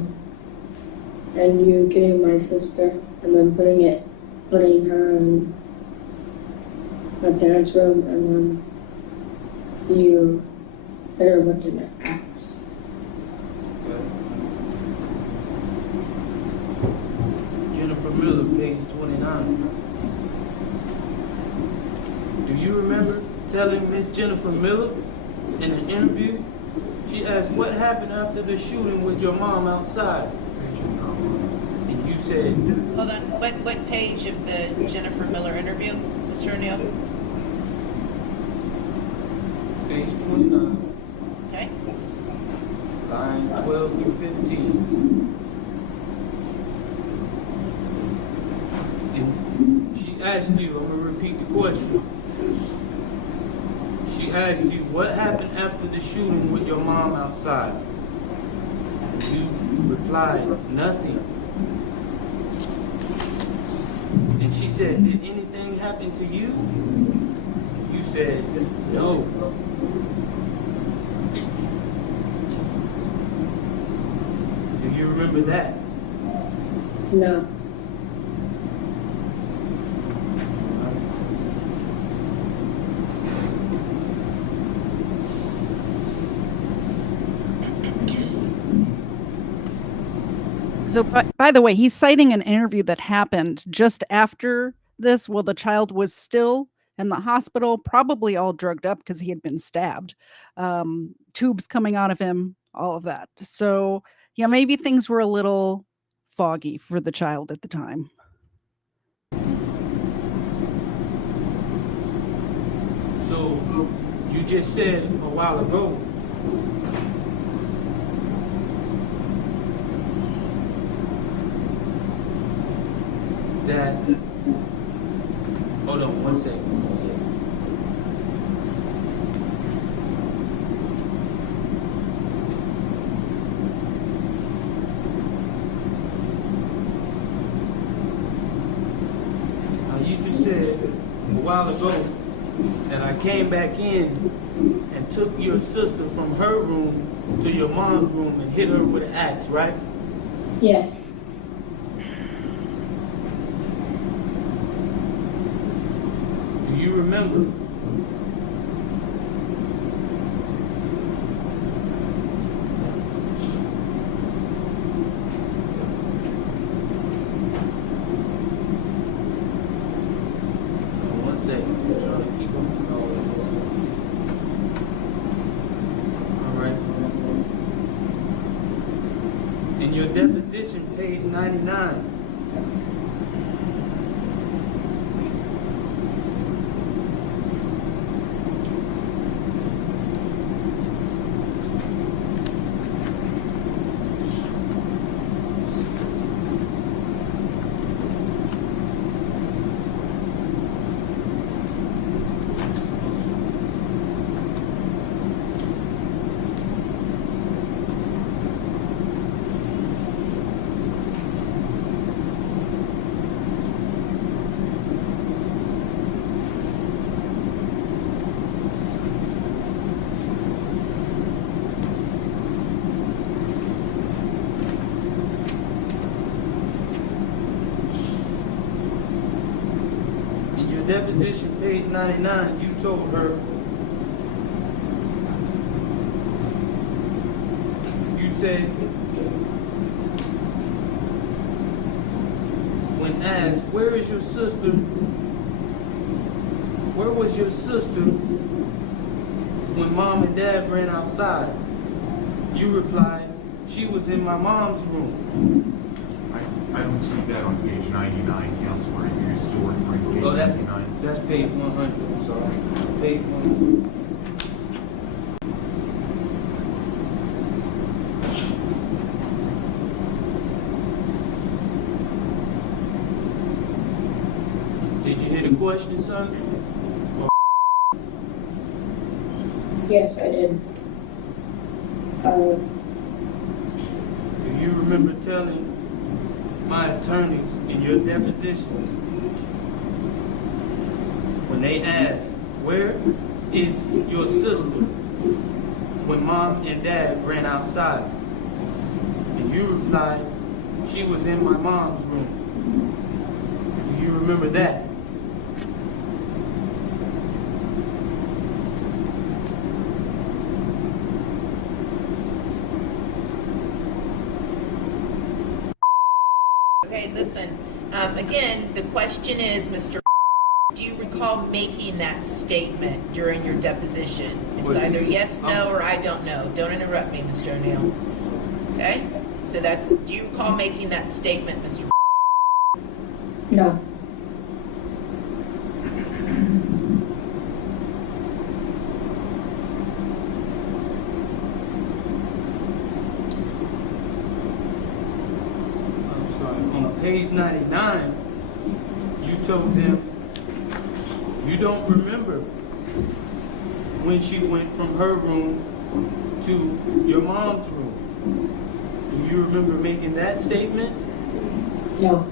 and you getting my sister and then putting her in my parents' room and then you hit her with an axe. Okay. Jennifer Miller, page 29. Do you remember telling Miss Jennifer Miller in an interview? She asked, what happened after the shooting with your mom outside? And you said, Hold on, what page of the Jennifer Miller interview, Mr. O'Neal? page 29, Okay, line 12 through 15. And she asked you, I'm going to repeat the question. She asked you, what happened after the shooting with your mom outside? You replied, nothing. And she said, did anything happen to you? You said, no. Do you remember that? No. So, by the way, he's citing an interview that happened just after this while the child was still in the hospital, probably all drugged up because he had been stabbed, tubes coming out of him, all of that. So, yeah, maybe things were a little foggy for the child at the time. So you just said a while ago that, hold on one second. Now you just said a while ago that I came back in and took your sister from her room to your mom's room and hit her with an axe, right? Yes. Do you remember? One second, just trying to keep up with all of this. All right. In your deposition, page 99. Deposition, page 99, you told her, you said, when asked, where is your sister? Where was your sister when mom and dad ran outside? You replied, she was in my mom's room. I don't see that on page 99, Counselor. You're still referring to page 99. That's page 100, I'm sorry. Page 100. Did you hear the question, son? Yes, I did. Uh, Do you remember telling my attorneys in your deposition when they asked, where is your sister, when mom and dad ran outside? And you replied, she was in my mom's room. Do you remember that? Okay, listen, again, the question is, Mr. Do you recall making that statement during your deposition? It's either yes, no, or I don't know. Don't interrupt me, Mr. O'Neal. Okay? So that's, do you recall making that statement, Mr. no. I'm sorry, on page 99, you told them you don't remember when she went from her room to your mom's room. Do you remember making that statement? No.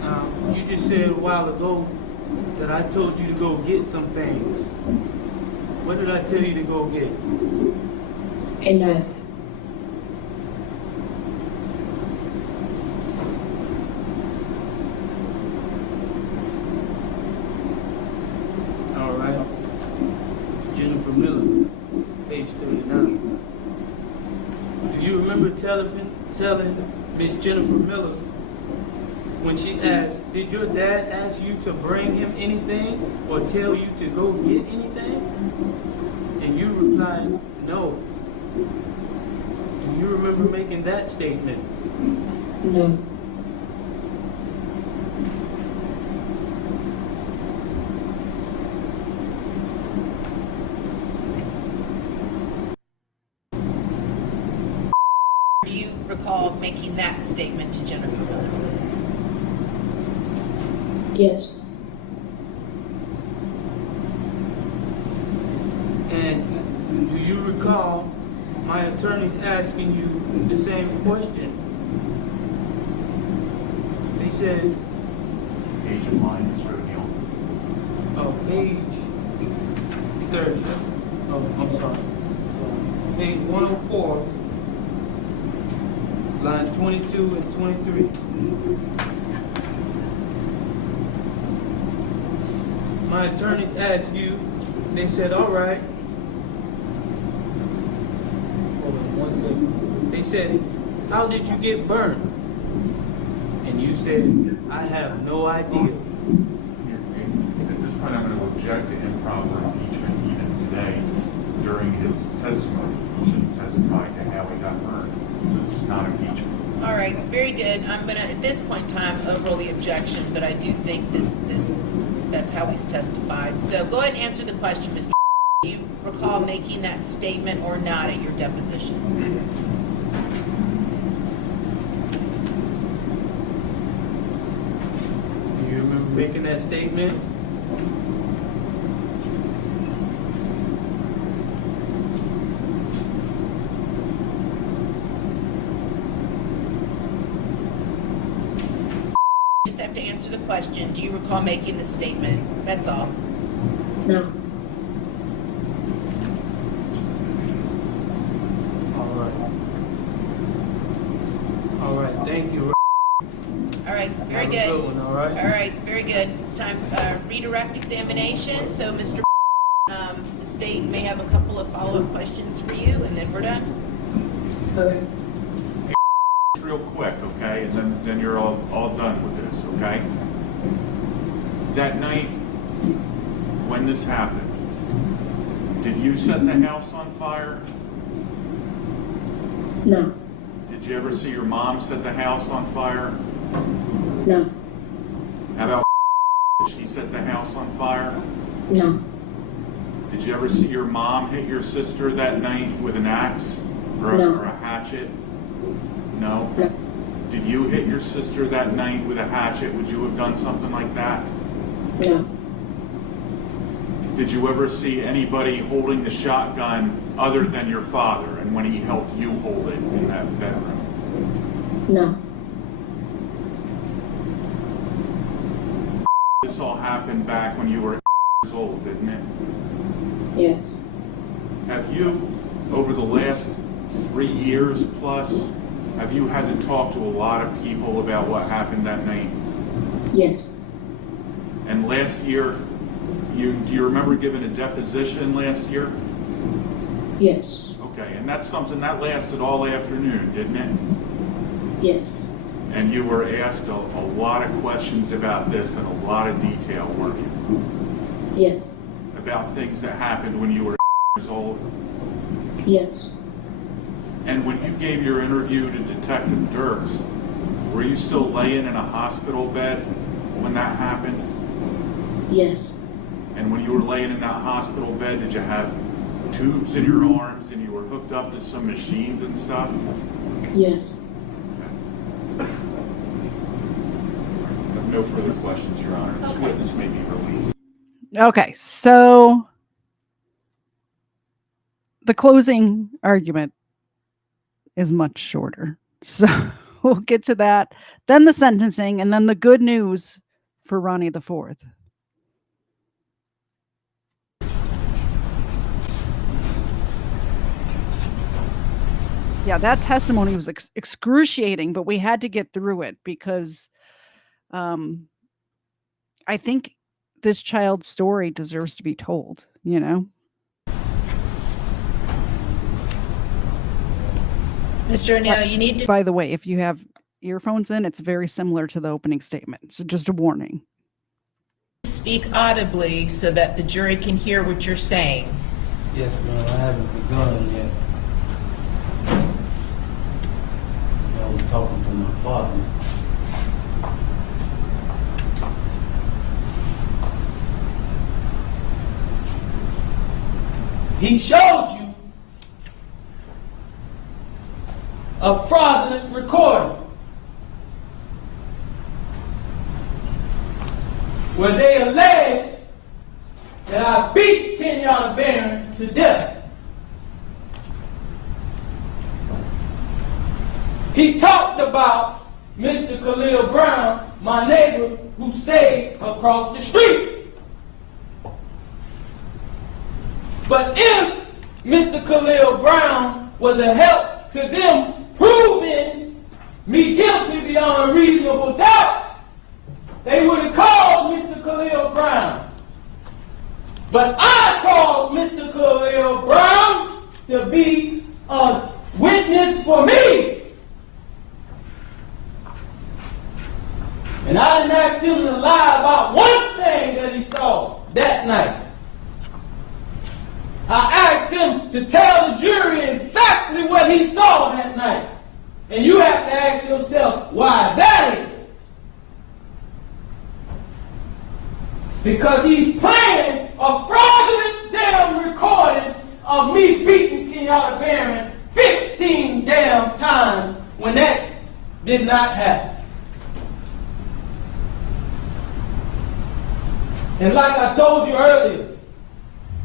Now, you just said a while ago that I told you to go get some things. What did I tell you to go get? A knife. All right. Jennifer Miller, page 39. Do you remember telling Miss Jennifer Miller when she asked, did your dad ask you to bring him anything or tell you to go get anything? And you replied, no. Do you remember making that statement? No. Do you recall making that statement to Jennifer Miller? Yes. And do you recall my attorneys asking you the same question? They said, Page of mine, Mr. O'Neal. oh, page 30. Oh, I'm sorry. So, page 104, line 22 and 23. My attorneys asked you, they said, all right. Hold on 1 second. They said, how did you get burned? And you said, I have no idea. At this point, I'm going to object to improper impeachment even today during his testimony. He shouldn't testify to how he got burned. So this is not impeachment. All right, very good. I'm gonna, at this point in time, overrule the objection, but I do think that's how he's testified. So go ahead and answer the question, Mr. Do you recall making that statement or not at your deposition? Do you remember making that statement? Just have to answer the question. Do you recall making the statement? That's all. No. All right, thank you. All right, very Have a good. good one, all right? All right, very good. It's time for redirect examination. So, Mr. The state may have a couple of follow-up questions for you, and then we're done. Okay. Real quick, okay, and then you're all done with this, okay? That night when this happened, did you set the house on fire? No. Did you ever see your mom set the house on fire? No. How about she set the house on fire? No. Did you ever see your mom hit your sister that night with an axe or No. a hatchet? No? No. Did you hit your sister that night with a hatchet? Would you have done something like that? No. Did you ever see anybody holding the shotgun other than your father and when he helped you hold it in that bedroom? No. This all happened back when you were years old, didn't it? Yes. Have you, over the last 3 years plus, have you had to talk to a lot of people about what happened that night? Yes. And last year, do you remember giving a deposition last year? Yes. Okay, and that's something that lasted all afternoon, didn't it? Yes. And you were asked a lot of questions about this in a lot of detail, weren't you? Yes. About things that happened when you were years old. Yes. And when you gave your interview to Detective Dirks, were you still laying in a hospital bed when that happened? Yes. And when you were laying in that hospital bed, did you have tubes in your arms and you were hooked up to some machines and stuff? Yes. I have no further questions, Your Honor. This witness may be released. Okay, so the closing argument is much shorter. So we'll get to that. Then the sentencing, and then the good news for Ronnie IV. Yeah, that testimony was excruciating, but we had to get through it because I think this child's story deserves to be told, you know? Mr. O'Neal, you need to By the way, if you have earphones in, it's very similar to the opening statement. So just a warning. speak audibly so that the jury can hear what you're saying. Yes, ma'am, I haven't begun yet. I was talking to my father. He showed you a fraudulent recording where they allege that I beat Kenyatta Barron to death. He talked about Mr. Khalil Brown, my neighbor who stayed across the street. But if Mr. Khalil Brown was a help to them proving me guilty beyond a reasonable doubt, they would have called Mr. Khalil Brown. But I called Mr. Khalil Brown to be a witness for me. And I didn't ask him to lie about one thing that he saw that night. I asked him to tell the jury exactly what he saw that night. And you have to ask yourself why that is. Because he's playing a fraudulent damn recording of me beating Kenyatta Barron 15 damn times when that did not happen. And like I told you earlier,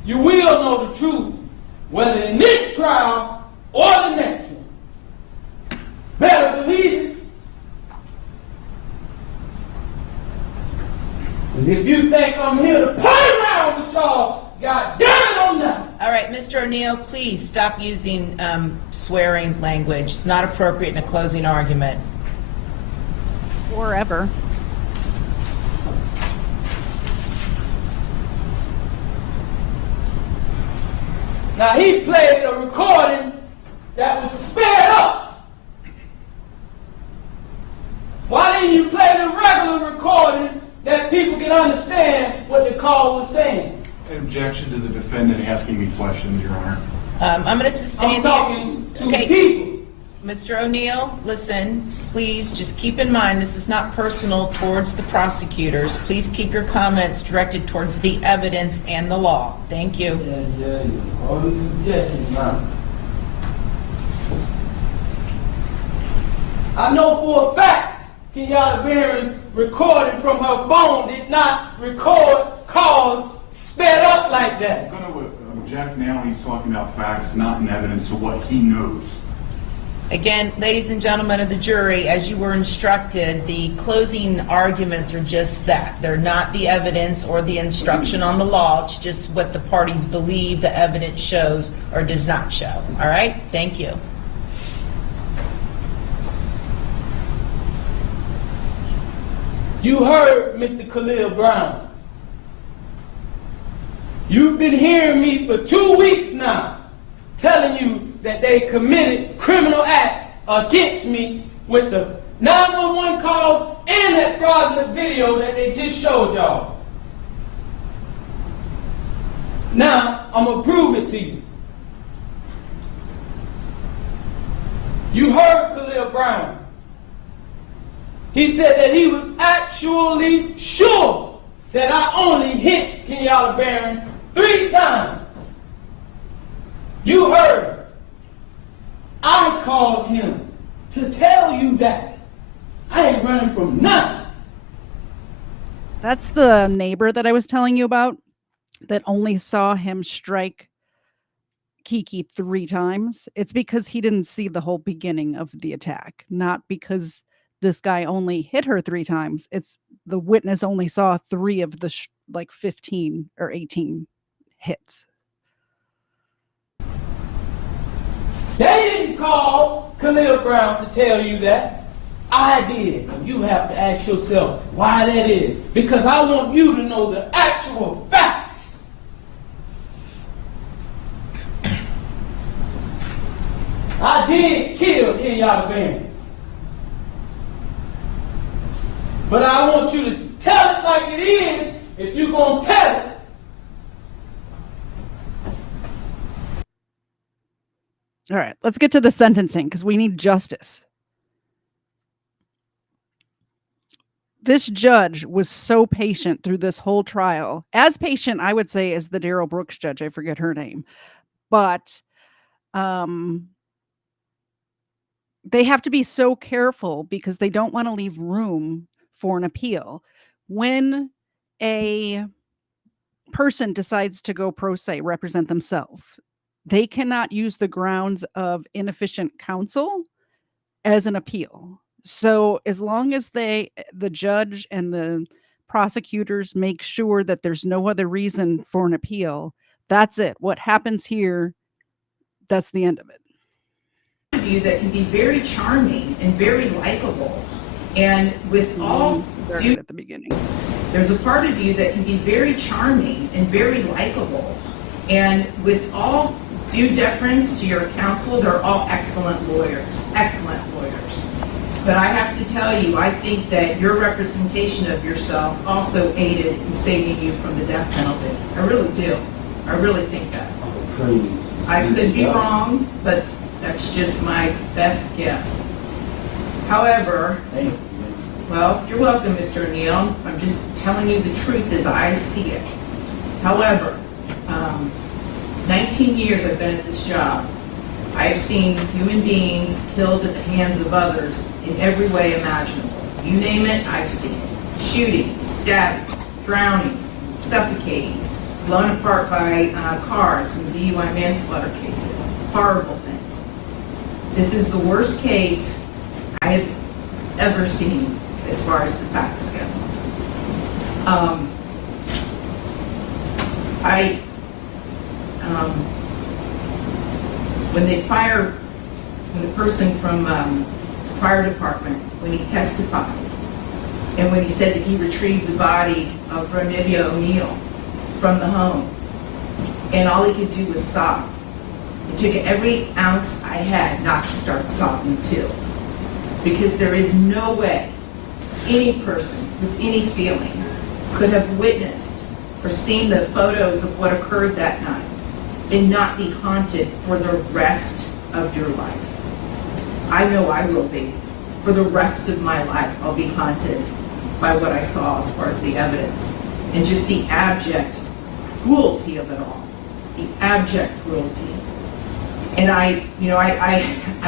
you will know the truth, whether in this trial or the next one. Better believe it. Because if you think I'm here to play around with y'all, God damn it, I'm not. All right, Mr. O'Neal, please stop using swearing language. It's not appropriate in a closing argument. Or ever. Now he played a recording that was sped up. Why didn't you play the regular recording that people can understand what the call was saying? An objection to the defendant asking me questions, Your Honor. I'm going to sustain I'm talking to okay. people. Mr. O'Neal, listen, please just keep in mind, this is not personal towards the prosecutors. Please keep your comments directed towards the evidence and the law. Thank you. Yeah. All these objections now. I know for a fact Kenyatta Barron's recording from her phone did not record calls sped up like that. I'm going to object now. He's talking about facts, not in evidence of what he knows. Again, ladies and gentlemen of the jury, as you were instructed, the closing arguments are just that. They're not the evidence or the instruction on the law. It's just what the parties believe the evidence shows or does not show. All right? Thank you. You heard Mr. Khalil Brown. You've been hearing me for 2 weeks now, telling you that they committed criminal acts against me with the 911 calls and that fraudulent video that they just showed y'all. Now, I'm gonna prove it to you. You heard Khalil Brown. He said that he was actually sure that I only hit Kenyatta Barron 3 times. You heard. I called him to tell you that. I ain't running from nothing. That's the neighbor that I was telling you about that only saw him strike Kiki 3 times. It's because he didn't see the whole beginning of the attack, not because this guy only hit her 3 times. It's the witness only saw 3 of the 15 or 18 hits. They didn't call Khalil Brown to tell you that. I did. You have to ask yourself why that is. Because I want you to know the actual facts. I did kill Kenyatta Barron. But I want you to tell it like it is if you're going to tell it. All right, let's get to the sentencing because we need justice. This judge was so patient through this whole trial. As patient, I would say, as the Darrell Brooks judge. I forget her name. But they have to be so careful because they don't want to leave room for an appeal. When a person decides to go pro se, represent themselves, they cannot use the grounds of inefficient counsel as an appeal. So as long as the judge and the prosecutors make sure that there's no other reason for an appeal, that's it. What happens here, that's the end of it. You that can be very charming and very likable, and with all due at the beginning, there's a part of you that can be very charming and very likable, and with all due deference to your counsel, they're all excellent lawyers. But I have to tell you, I think that your representation of yourself also aided in saving you from the death penalty. I really do. I really think that. I could be wrong, but that's just my best guess. However, well, you're welcome, Mr. O'Neal. I'm just telling you the truth as I see it. However, 19 years I've been at this job. I've seen human beings killed at the hands of others in every way imaginable. You name it, I've seen it. Shootings, stabbings, drownings, suffocatings, blown apart by cars in DUI manslaughter cases. Horrible things. This is the worst case I have ever seen as far as the facts go. When the person from the fire department, when he testified, and when he said that he retrieved the body of Ronnie O'Neal from the home, and all he could do was sob. It took every ounce I had not to start sobbing too. Because there is no way any person with any feeling could have witnessed or seen the photos of what occurred that night and not be haunted for the rest of your life. I know I will be. For the rest of my life, I'll be haunted by what I saw as far as the evidence and just the abject cruelty of it all. The abject cruelty. And I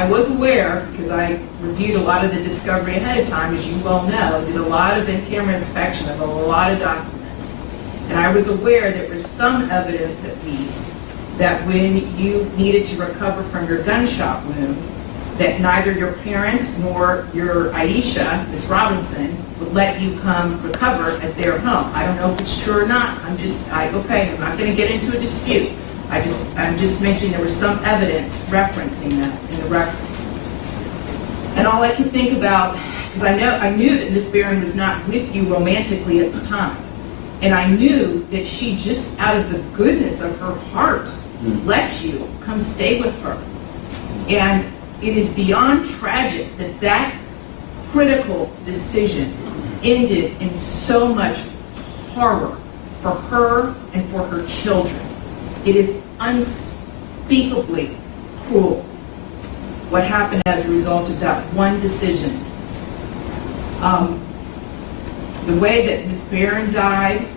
was aware, because I reviewed a lot of the discovery ahead of time, as you well know, did a lot of in-camera inspection of a lot of documents. And I was aware there was some evidence, at least, that when you needed to recover from your gunshot wound, that neither your parents nor your Aisha, Miss Robinson, would let you come recover at their home. I don't know if it's true or not. I'm not going to get into a dispute. I'm just mentioning there was some evidence referencing that in the records. And all I could think about, because I knew that Miss Barron was not with you romantically at the time. And I knew that she just out of the goodness of her heart let you come stay with her. And it is beyond tragic that that critical decision ended in so much horror for her and for her children. It is unspeakably cruel what happened as a result of that one decision. The way that Ms. Barron died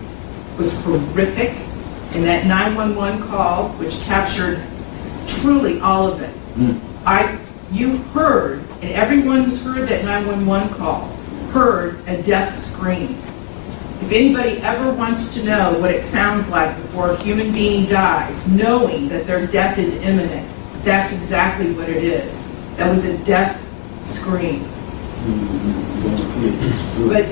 was horrific, and that 911 call, which captured truly all of it. You heard, and everyone who's heard that 911 call heard a death scream. If anybody ever wants to know what it sounds like before a human being dies, knowing that their death is imminent, that's exactly what it is. That was a death scream. But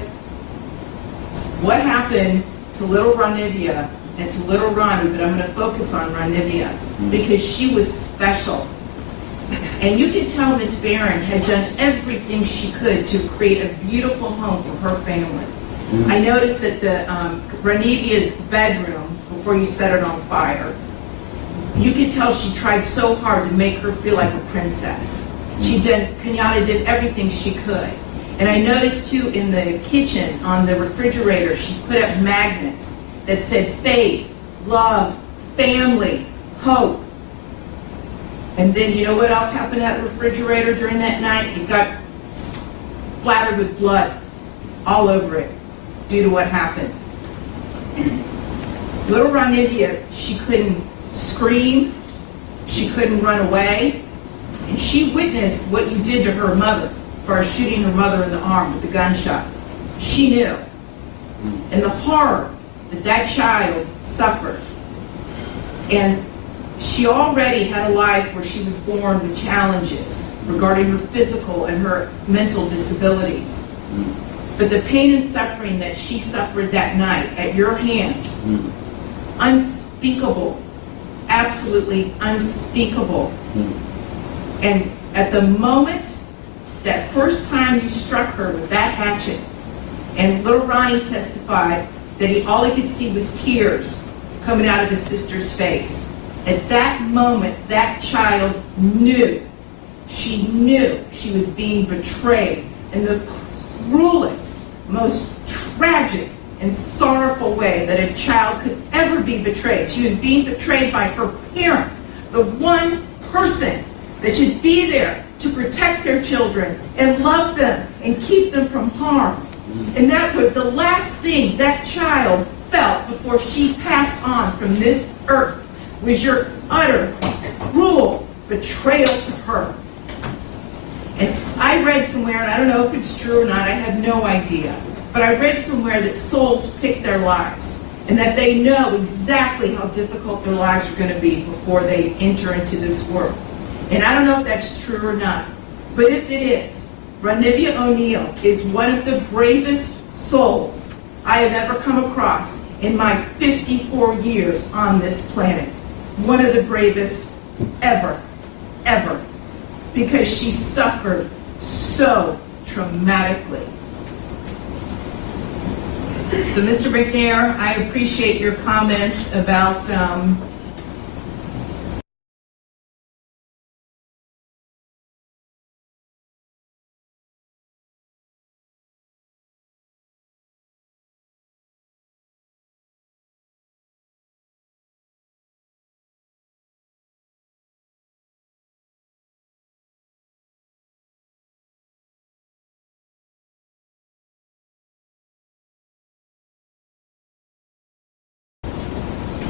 what happened to little Ronivia and to little Ronnie, but I'm going to focus on Ronivia because she was special. And you could tell Miss Barron had done everything she could to create a beautiful home for her family. I noticed that the Ronivia's bedroom, before you set it on fire, you could tell she tried so hard to make her feel like a princess. Kenyatta did everything she could. And I noticed too in the kitchen, on the refrigerator, she put up magnets that said faith, love, family, hope. And then you know what else happened at the refrigerator during that night? It got splattered with blood all over it due to what happened. Little Ronivia, she couldn't scream, she couldn't run away, and she witnessed what you did to her mother as far as shooting her mother in the arm with the gunshot. She knew. And the horror that that child suffered. And she already had a life where she was born with challenges regarding her physical and her mental disabilities. But the pain and suffering that she suffered that night at your hands, unspeakable, absolutely unspeakable. And at the moment, that first time you struck her with that hatchet, and little Ronnie testified that all he could see was tears coming out of his sister's face. At that moment, that child knew. She knew she was being betrayed in the cruelest, most tragic and sorrowful way that a child could ever be betrayed. She was being betrayed by her parent, the one person that should be there to protect their children and love them and keep them from harm. And that was the last thing that child felt before she passed on from this earth, was your utter, cruel betrayal to her. And I read somewhere, and I don't know if it's true or not, I have no idea, but I read somewhere that souls pick their lives, and that they know exactly how difficult their lives are going to be before they enter into this world. And I don't know if that's true or not, but if it is, Ronnie O'Neal is one of the bravest souls I have ever come across in my 54 years on this planet. One of the bravest ever, ever, because she suffered so traumatically. So, Mr. McNair, I appreciate your comments about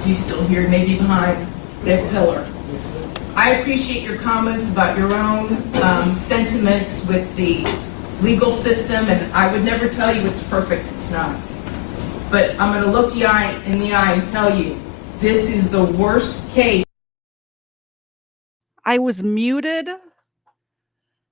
He's still here, maybe behind that pillar. I appreciate your comments about your own sentiments with the legal system, and I would never tell you it's perfect. It's not. But I'm going to look you in the eye and tell you, this is the worst case. I was muted.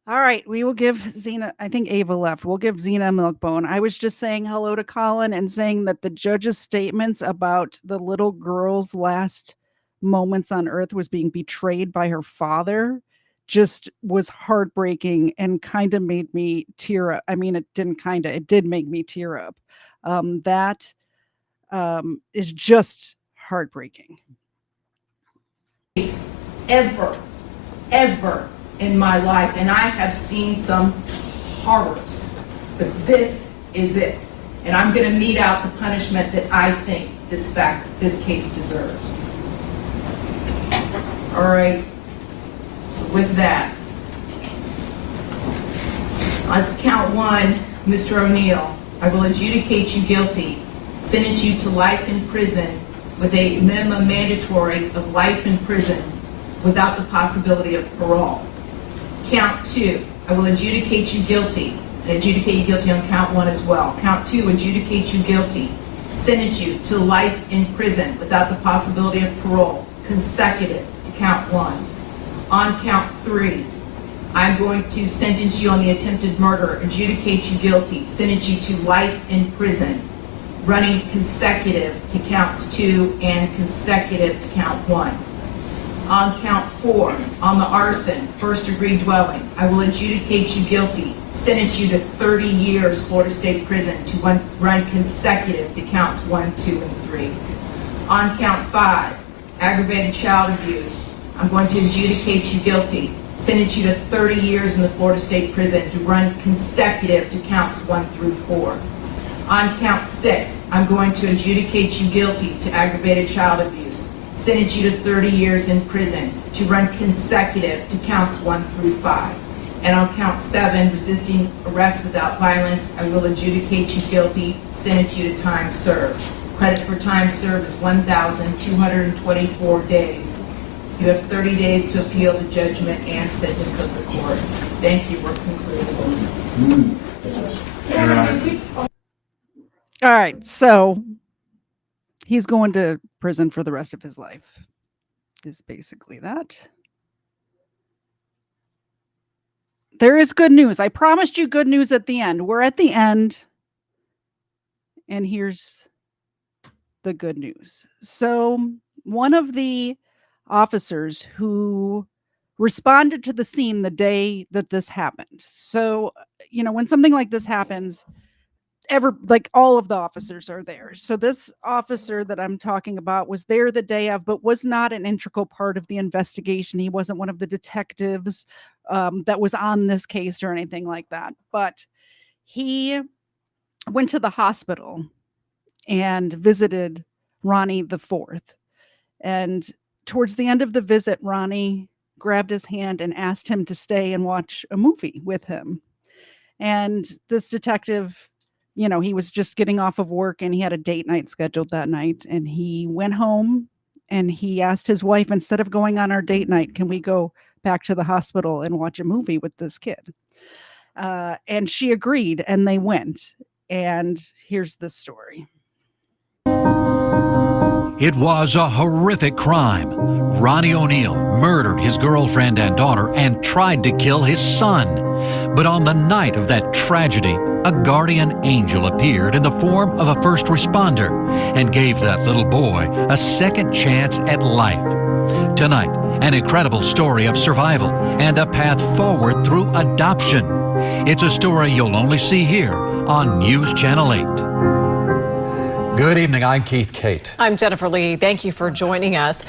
All right, we will give Zena, I think Ava left. We'll give Zena a milk bone. I was just saying hello to Colin and saying that the judge's statements about the little girl's last moments on earth was being betrayed by her father just was heartbreaking and kind of made me tear up. I mean, it did make me tear up. That is just heartbreaking. Ever in my life, and I have seen some horrors, but this is it. And I'm going to mete out the punishment that I think this case deserves. All right, so with that, let's count one. Mr. O'Neal, I will adjudicate you guilty, sentence you to life in prison with a minimum mandatory of life in prison without the possibility of parole. Count two, I will adjudicate you guilty, and adjudicate you guilty on count one as well. Count two, adjudicate you guilty, sentence you to life in prison without the possibility of parole, consecutive to count one. On count three, I'm going to sentence you on the attempted murder, adjudicate you guilty, sentence you to life in prison, running consecutive to counts 2 and consecutive to count 1. On count 4, on the arson, first-degree dwelling, I will adjudicate you guilty, sentence you to 30 years Florida State Prison to run consecutive to counts 1, 2, and 3. On count 5, aggravated child abuse, I'm going to adjudicate you guilty, sentence you to 30 years in the Florida State Prison to run consecutive to counts 1 through 4. On count 6, I'm going to adjudicate you guilty to aggravated child abuse, sentence you to 30 years in prison to run consecutive to counts 1 through 5. And on count 7, resisting arrest without violence, I will adjudicate you guilty, sentence you to time served. Credit for time served is 1,224 days. You have 30 days to appeal the judgment and sentence of the court. Thank you. We're concluded. All right, so he's going to prison for the rest of his life. Is basically that. There is good news. I promised you good news at the end. We're at the end, and here's the good news. So one of the officers who responded to the scene the day that this happened. So, you know, when something like this happens, all of the officers are there. So this officer that I'm talking about was there the day of, but was not an integral part of the investigation. He wasn't one of the detectives that was on this case or anything like that. But he went to the hospital and visited Ronnie IV. And towards the end of the visit, Ronnie grabbed his hand and asked him to stay and watch a movie with him. And this detective, you know, he was just getting off of work and he had a date night scheduled that night. And he went home and he asked his wife, instead of going on our date night, can we go back to the hospital and watch a movie with this kid? And she agreed, and they went. And here's the story. It was a horrific crime. Ronnie O'Neal murdered his girlfriend and daughter and tried to kill his son. But on the night of that tragedy, a guardian angel appeared in the form of a first responder and gave that little boy a second chance at life. Tonight, an incredible story of survival and a path forward through adoption. It's a story you'll only see here on News Channel 8. Good evening. I'm Keith Kate. I'm Jennifer Lee. Thank you for joining us.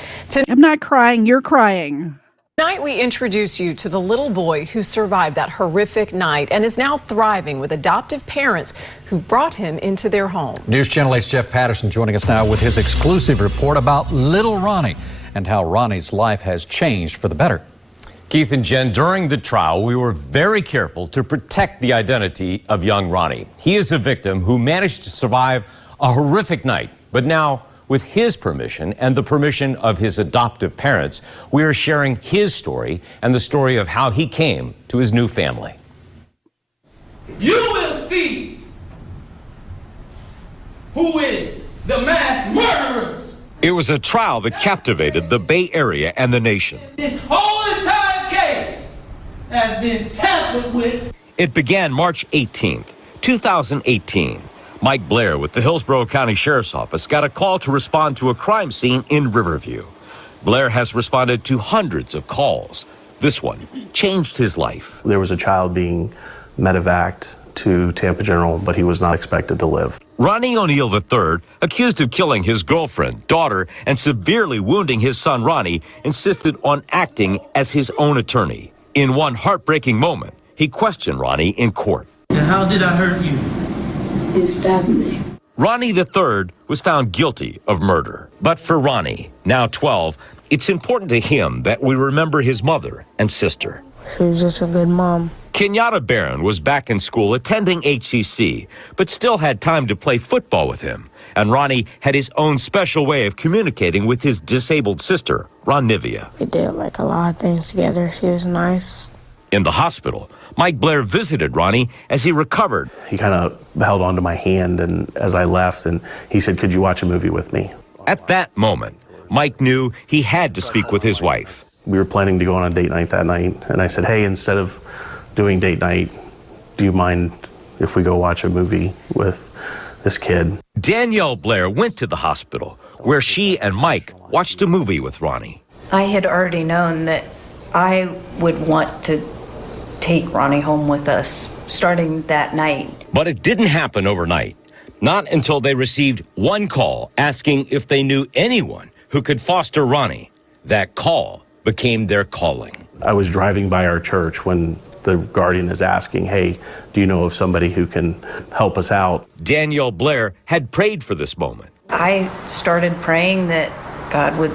I'm not crying. You're crying. Tonight, we introduce you to the little boy who survived that horrific night and is now thriving with adoptive parents who brought him into their home. News Channel 8's Jeff Patterson joining us now with his exclusive report about little Ronnie and how Ronnie's life has changed for the better. Keith and Jen, during the trial, we were very careful to protect the identity of young Ronnie. He is a victim who managed to survive a horrific night, but now with his permission and the permission of his adoptive parents, we are sharing his story and the story of how he came to his new family. You will see who is the mass murderers. It was a trial that captivated the Bay Area and the nation. This whole entire case has been tampered with. It began March 18th, 2018. Mike Blair with the Hillsborough County Sheriff's Office got a call to respond to a crime scene in Riverview. Blair has responded to hundreds of calls. This one changed his life. There was a child being medevaced to Tampa General, but he was not expected to live. Ronnie O'Neal III, accused of killing his girlfriend, daughter, and severely wounding his son Ronnie, insisted on acting as his own attorney. In one heartbreaking moment, he questioned Ronnie in court. And how did I hurt you? You stabbed me. Ronnie III was found guilty of murder. But for Ronnie, now 12, it's important to him that we remember his mother and sister. She was just a good mom. Kenyatta Barron was back in school attending HCC, but still had time to play football with him. And Ronnie had his own special way of communicating with his disabled sister, Ronivia. We did like a lot of things together. She was nice. In the hospital, Mike Blair visited Ronnie as he recovered. He kind of held onto my hand and as I left, and he said, "Could you watch a movie with me?" At that moment, Mike knew he had to speak with his wife. We were planning to go on a date night that night, and I said, "Hey, instead of doing date night, do you mind if we go watch a movie with this kid?" Danielle Blair went to the hospital, where she and Mike watched a movie with Ronnie. I had already known that I would want to take Ronnie home with us starting that night. But it didn't happen overnight. Not until they received one call asking if they knew anyone who could foster Ronnie. That call became their calling. I was driving by our church when the guardian is asking, "Hey, do you know of somebody who can help us out?" Danielle Blair had prayed for this moment. I started praying that God would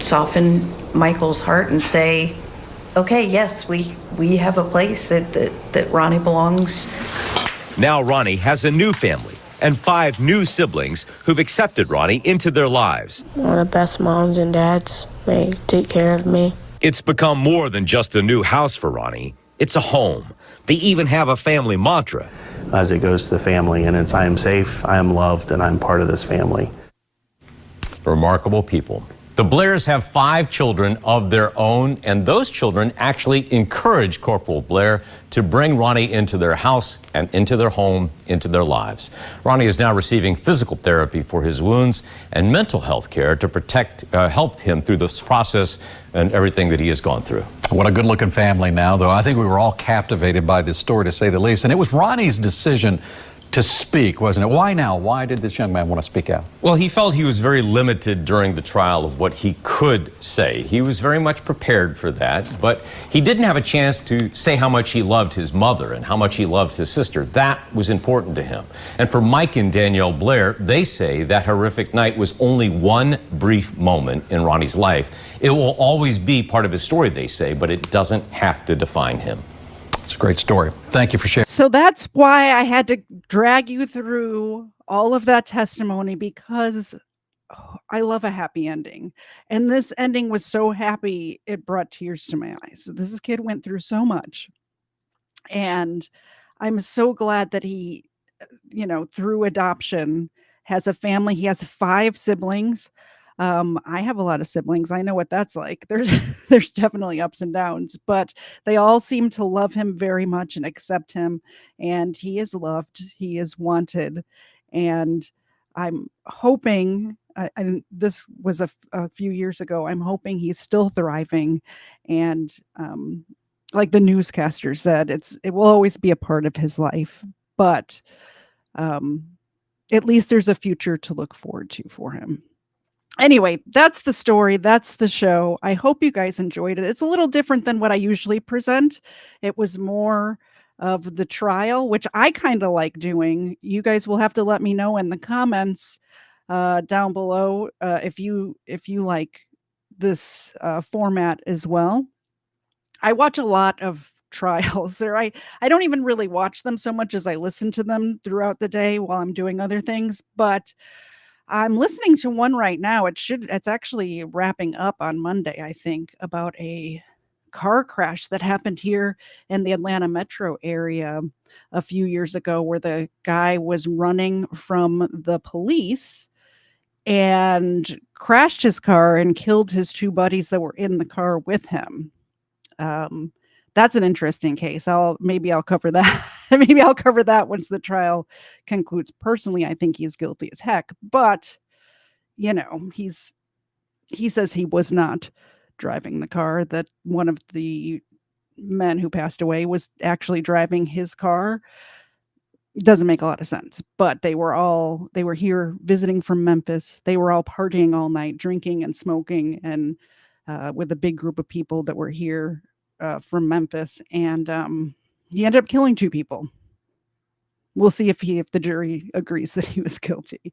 soften Michael's heart and say, okay, yes, we have a place that Ronnie belongs. Now Ronnie has a new family and 5 new siblings who've accepted Ronnie into their lives. One of the best moms and dads. They take care of me. It's become more than just a new house for Ronnie. It's a home. They even have a family mantra. As it goes to the family, and it's, "I am safe, I am loved, and I'm part of this family." Remarkable people. The Blairs have 5 children of their own, and those children actually encourage Corporal Blair to bring Ronnie into their house and into their home, into their lives. Ronnie is now receiving physical therapy for his wounds and mental health care to help him through this process and everything that he has gone through. What a good-looking family now, though. I think we were all captivated by this story, to say the least. And it was Ronnie's decision to speak, wasn't it? Why now? Why did this young man want to speak out? Well, he felt he was very limited during the trial of what he could say. He was very much prepared for that, but he didn't have a chance to say how much he loved his mother and how much he loved his sister. That was important to him. And for Mike and Danielle Blair, they say that horrific night was only one brief moment in Ronnie's life. It will always be part of his story, they say, but it doesn't have to define him. It's a great story. Thank you for sharing. So that's why I had to drag you through all of that testimony, because I love a happy ending. And this ending was so happy, it brought tears to my eyes. This kid went through so much. And I'm so glad that he, through adoption, has a family. He has 5 siblings. I have a lot of siblings. I know what that's like. There's definitely ups and downs, but they all seem to love him very much and accept him. And he is loved. He is wanted. And I'm hoping, and this was a few years ago, I'm hoping he's still thriving. And like the newscaster said, it will always be a part of his life. But at least there's a future to look forward to for him. Anyway, that's the story. That's the show. I hope you guys enjoyed it. It's a little different than what I usually present. It was more of the trial, which I kind of like doing. You guys will have to let me know in the comments down below if you like this format as well. I watch a lot of trials, or I don't even really watch them so much as I listen to them throughout the day while I'm doing other things, but I'm listening to one right now. It's actually wrapping up on Monday, I think, about a car crash that happened here in the Atlanta metro area a few years ago where the guy was running from the police and crashed his car and killed his two buddies that were in the car with him. Um, that's an interesting case. Maybe I'll cover that. Maybe I'll cover that once the trial concludes. Personally, I think he's guilty as heck, but he says he was not driving the car, that one of the men who passed away was actually driving his car. Doesn't make a lot of sense, but they were here visiting from Memphis. They were all partying all night, drinking and smoking, and with a big group of people that were here from Memphis, and he ended up killing two people. We'll see if the jury agrees that he was guilty.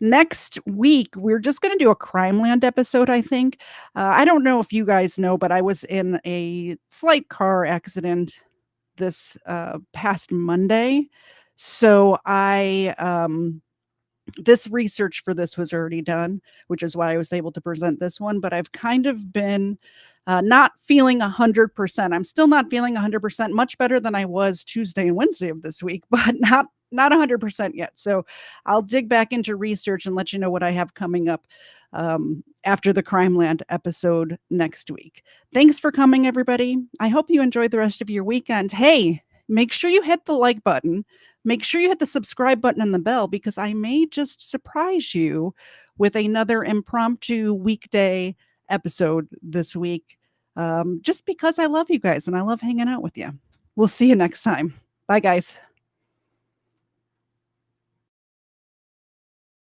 Next week, we're just going to do a Crime Land episode, I think. I don't know if you guys know, but I was in a slight car accident this past Monday. So this research for this was already done, which is why I was able to present this one. But I've kind of been not feeling 100%. I'm still not feeling 100%, much better than I was Tuesday and Wednesday of this week, but not 100% yet. So I'll dig back into research and let you know what I have coming up after the Crime Land episode next week. Thanks for coming, everybody. I hope you enjoyed the rest of your weekend. Hey, make sure you hit the like button. Make sure you hit the subscribe button and the bell, because I may just surprise you with another impromptu weekday episode this week, just because I love you guys and I love hanging out with you. We'll see you next time. Bye, guys.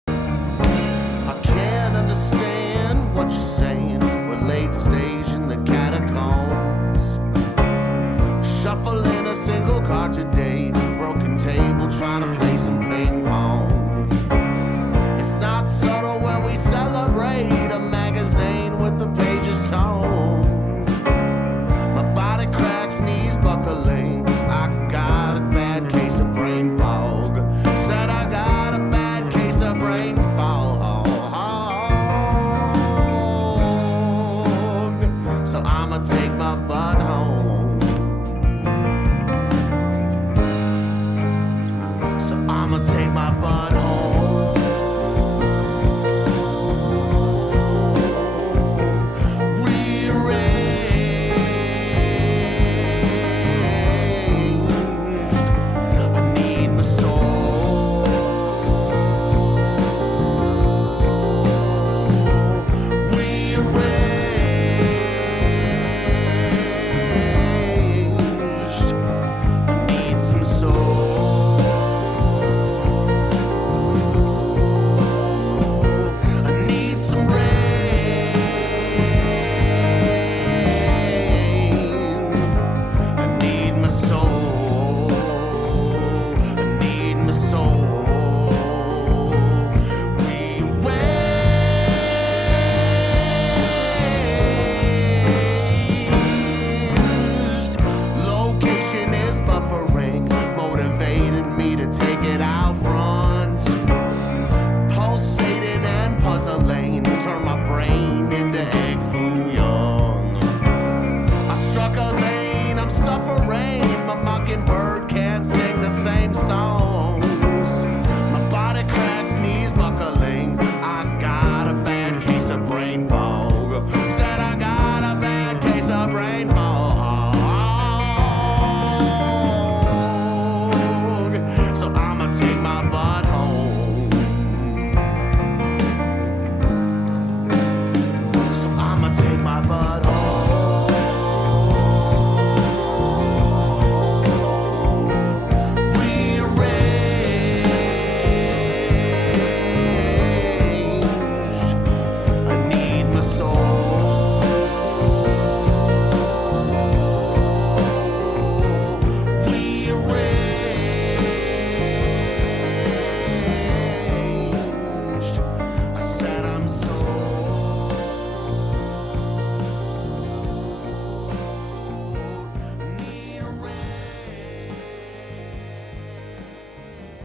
I can't understand what you're saying. We're late stage in the catacombs, shuffling a single card today, broken table trying to play some ping pong. It's not subtle when we celebrate a magazine with the pages torn. My body cracks, knees buckling. I got a bad case of brain fog. Said I got a bad case of brain fog. So I'ma take my butt